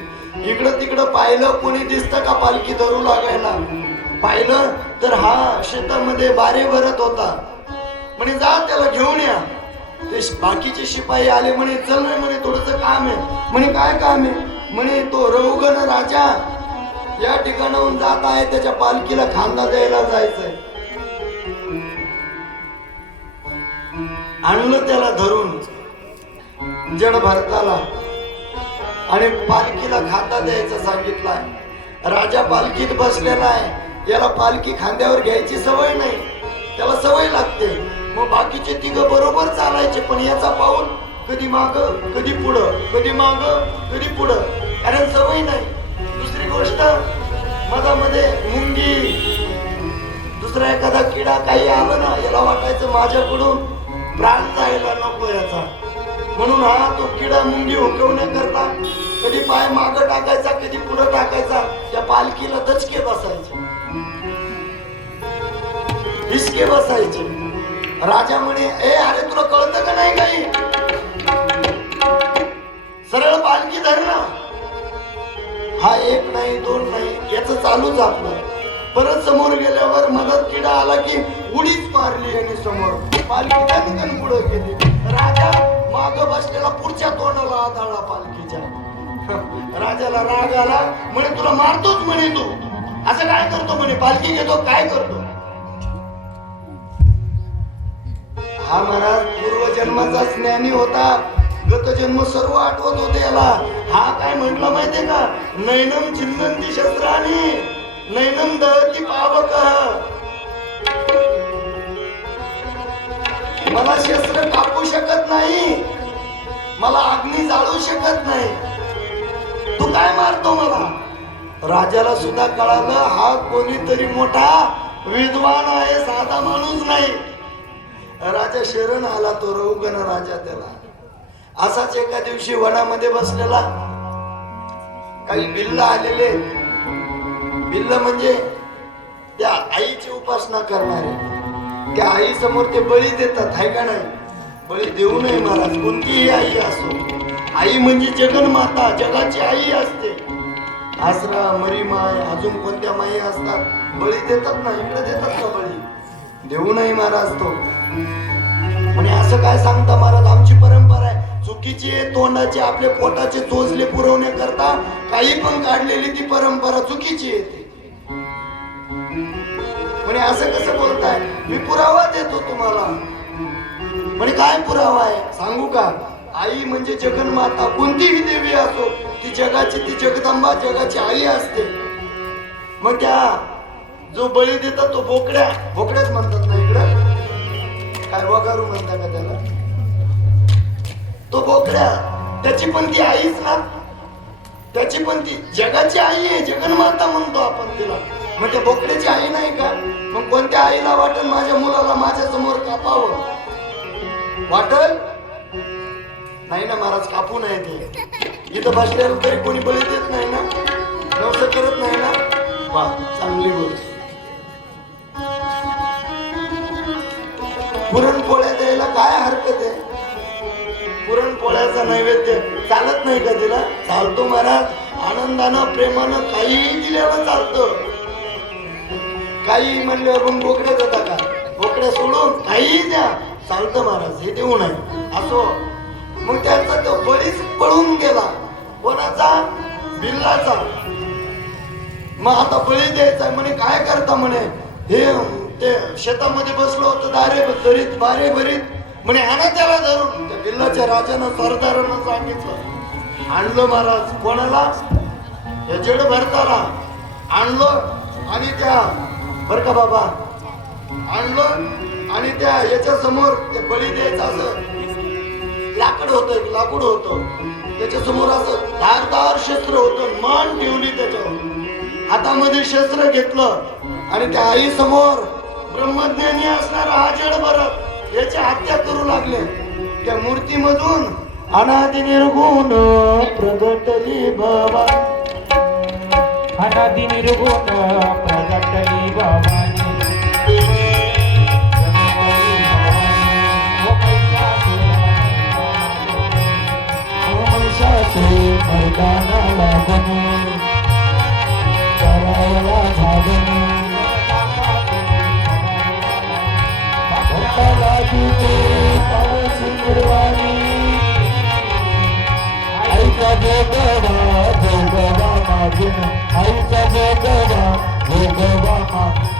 इकडं तिकडं पाहिलं, कोणी दिसतं का पालखी धरू लागायला. पाहिलं तर हा शेतामध्ये बारे भरत होता. म्हणे जा त्याला घेऊन या. ते बाकीचे शिपाई आले, म्हणे चल नाही, म्हणे थोडस काम आहे. म्हणे काय काम आहे. म्हणे तो रौगण राजा या ठिकाणाहून जात आहे, त्याच्या पालखीला खांदा द्यायला जायचंय. आणलं त्याला धरून जड भरताला आणि पालखीला खांदा द्यायचा सांगितलाय. राजा पालखीत बसलेला आहे, याला पालखी खांद्यावर घ्यायची सवय नाही, त्याला सवय लागते. मग बाकीचे तिघ बरोबर चालायचे, पण याचा पाऊल कधी माग कधी पुढं, कधी माग कधी पुढं, कारण सवय नाही. दुसरी गोष्ट, मधामध्ये मुंगी, दुसरा एखादा किडा काही आला ना, याला वाटायचं माझ्याकडून प्राण जायला नको याचा. म्हणून हा तो किडा मुंगी हुकवण्याकरता कधी पाय माग टाकायचा, कधी पुढे टाकायचा. त्या पालखीला दचके बसायचे, हिसके बसायचे. राजा म्हणे ए अरे तुला कळतं का नाही काही, सरळ पालखी धर ना. हा एक नाही दोन नाही, याच चालूच आपलं. परत समोर गेल्यावर मदत किडा आला की उडीच मारली आणि समोर पालखी दणकन पुढे गेली. राजा माग बसलेला पुढच्या तोंडाला आदळला पालखीच्या. राजाला राग आला, म्हणे तुला मारतोच म्हणे, तू असं काय करतो म्हणे, पालखी घेतो काय करतो. हा महाराज पूर्वजन्माचा ज्ञानी होता, गतजन्म सर्व आठवत होते याला. हा काय म्हटलं माहितीये का, नैनम छिन्नंती शस्त्राणी नैनम दहती पावक. मला शस्त्र कापू शकत नाही, मला अग्नी जाळू शकत नाही, तू काय मारतो मला. राजाला सुद्धा कळालं हा कोणीतरी मोठा विद्वान आहे, साधा माणूस नाही. राजा शरण आला, तो रौगण राजा त्याला. असाच एका दिवशी वनामध्ये बसलेला, काही बिल्ल आलेले. बिल्ल म्हणजे त्या आईची उपासना करणारे, त्या आई समोर ते बळी देतात, आहे का नाही. बळी देऊ नये महाराज, कोणतीही आई असो. आई म्हणजे जगन्माता, जगाची आई असते. आसरा, मरी माय, अजून कोणत्या माई असतात, बळी देतात ना, इकडे देतात का बळी, देऊ नये महाराज. तो म्हणे असं काय सांगता महाराज, आमची परंपरा आहे. चुकीची आहे, तोंडाचे आपले पोटाचे चोचले पुरवण्याकरता काही पण काढलेली ती परंपरा चुकीची आहे. म्हणे असं कसं बोलताय, मी पुरावा देतो तुम्हाला. म्हणे काय पुरावा आहे सांगू का. आई म्हणजे जगन्माता, कोणतीही देवी असो, ती जगाची, ती जगदंबा, जगाची आई असते. मग त्या जो बळी देतात तो बोकड्याच म्हणतात ना इकडं, काय वगारू म्हणतात का त्याला, तो बोकड्या, त्याची पण ती आईच ना, त्याची पण ती जगाची आई आहे, जगन्माता म्हणतो आपण तिला. मग त्या बोकड्याची आई नाही का. मग कोणत्या आईला वाटल माझ्या मुलाला माझ्या समोर कापावं, वाटल नाही ना महाराज, कापू नये ते. इथं बसल्यावर तरी कोणी बळी देत नाही ना, नवस करत नाही ना. वा, चांगली गोष्ट. पुरणपोळ्या द्यायला काय हरकत आहे, पुरणपोळ्याचा नैवेद्य चालत नाही का तिला, चालतो महाराज. आनंदानं प्रेमानं काहीही दिल्यानं चालतं. काही म्हणल्यावर मग बोकड्या देता का, बोकड्या सोडून काहीही द्या, चालतं महाराज, हे देऊ नये असो. मग त्याचा तो बळीच पळून गेला, कोणाचा, बिल्लाचा. मग आता बळी द्यायचा म्हणे, काय करता म्हणे, हे ते शेतामध्ये बसलो होतं बारे भरीत म्हणे, आणा त्याला धरून. त्या बिल्लाच्या राजानं सरदारानं सांगितलं, आणलं महाराज. कोणाला, या जड भरताला आणलं. आणि त्या बर का बाबा आणलं, आणि त्या याच्या समोर ते बळी द्यायचं असं लाकूड होतं, त्याच्या समोर असं धारदार शस्त्र होतं, मान ठेवली त्याच्यावर, हातामध्ये शस्त्र घेतलं. आणि त्या आई समोर ब्रह्मज्ञानी असणारा हा जड भरत याची हत्या करू लागले. त्या मूर्तीमधून अनादि निर्गुण प्रगटली बाबा. अनादि निर्गुण प्रगटली भवानी मैदाना लागून करायला झाडून भक्ताला तुझे पावसी निर्वाणी आईचा भोगवा भोगवा मागून आईचा भोगवा भोगवा मागून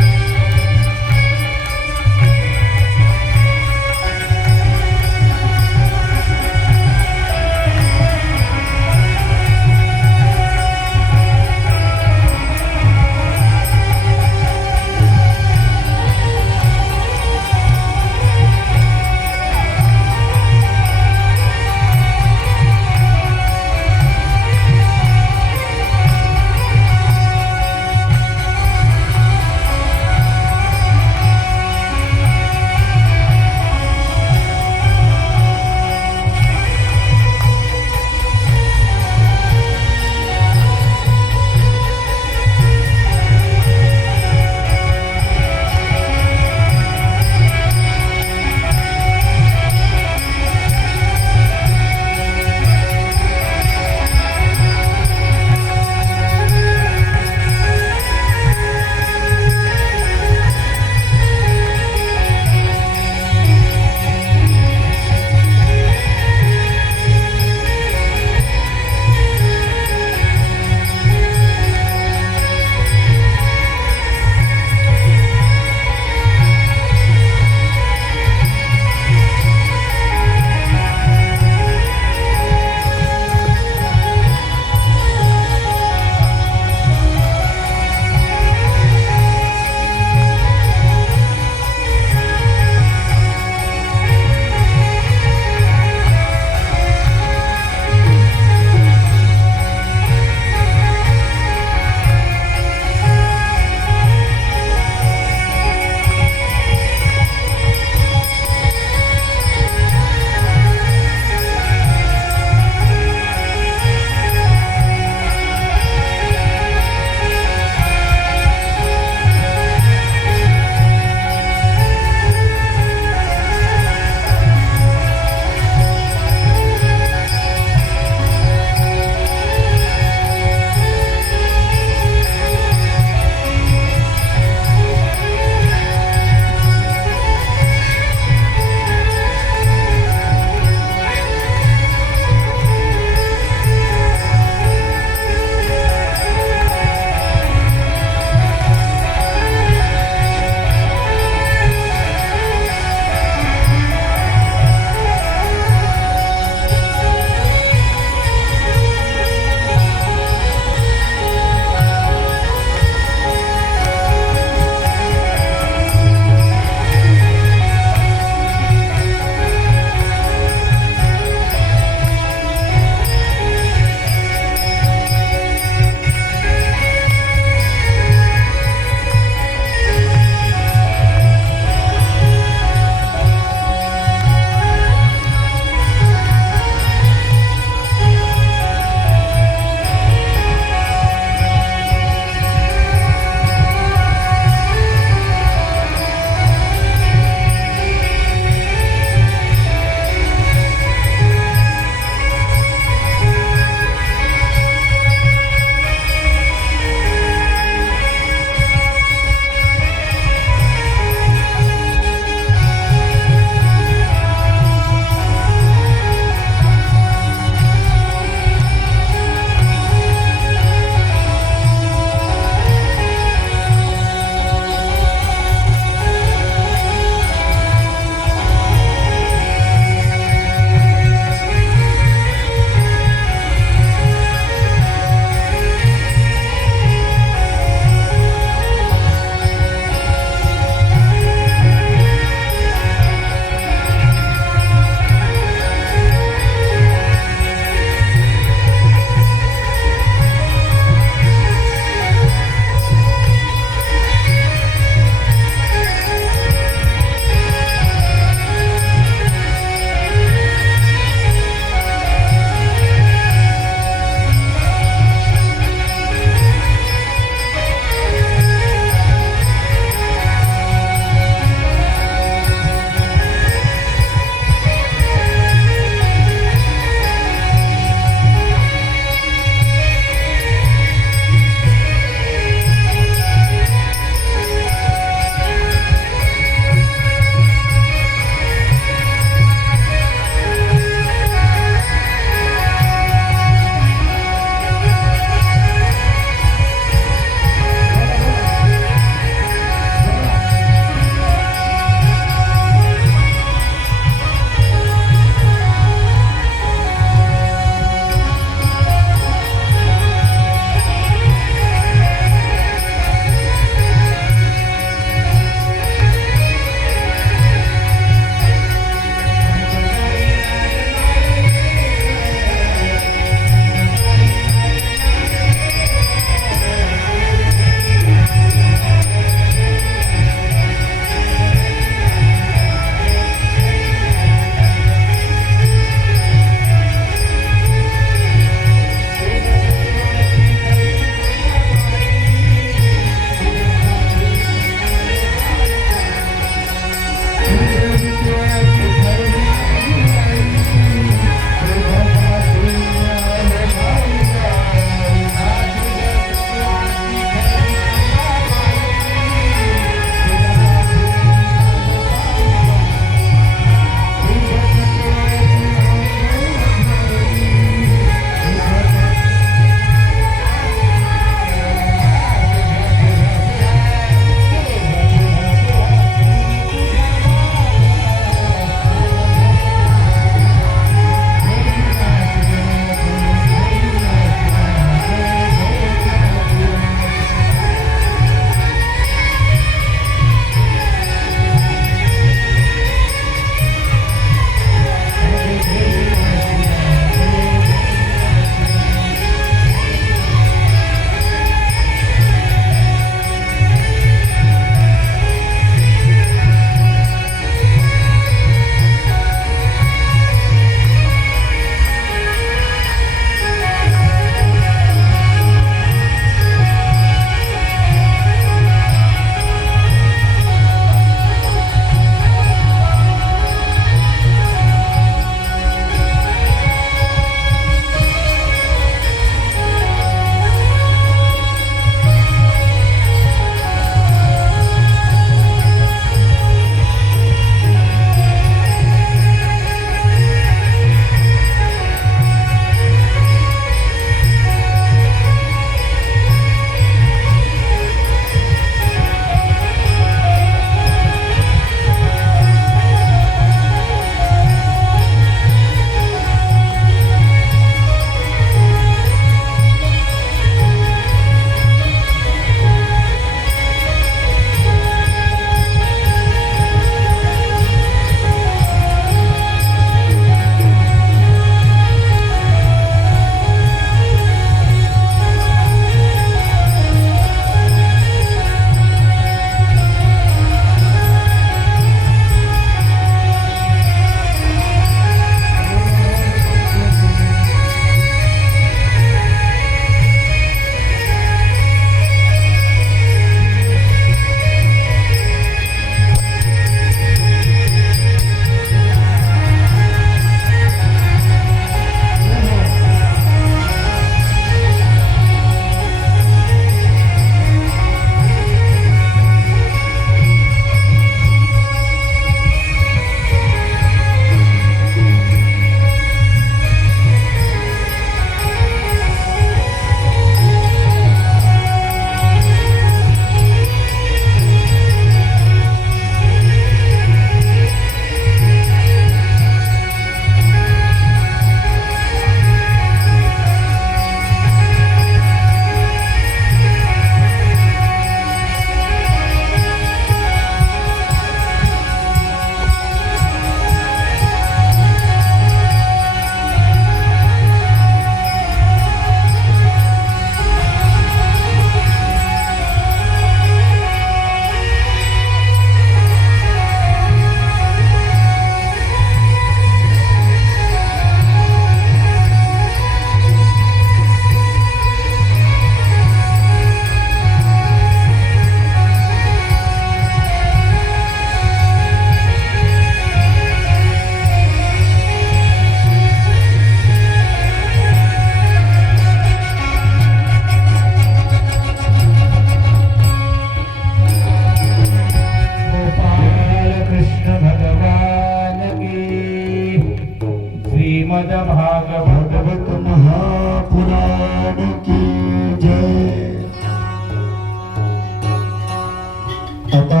आता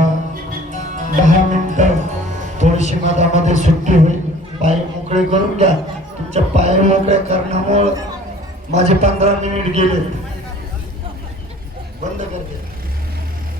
10 मिनिटं थोडीशी मधामध्ये सुट्टी होईल. पाय मोकळे करून घ्या. तुमच्या पाय मोकळे करण्यामुळं माझे 15 मिनिट गेले. बंद करते.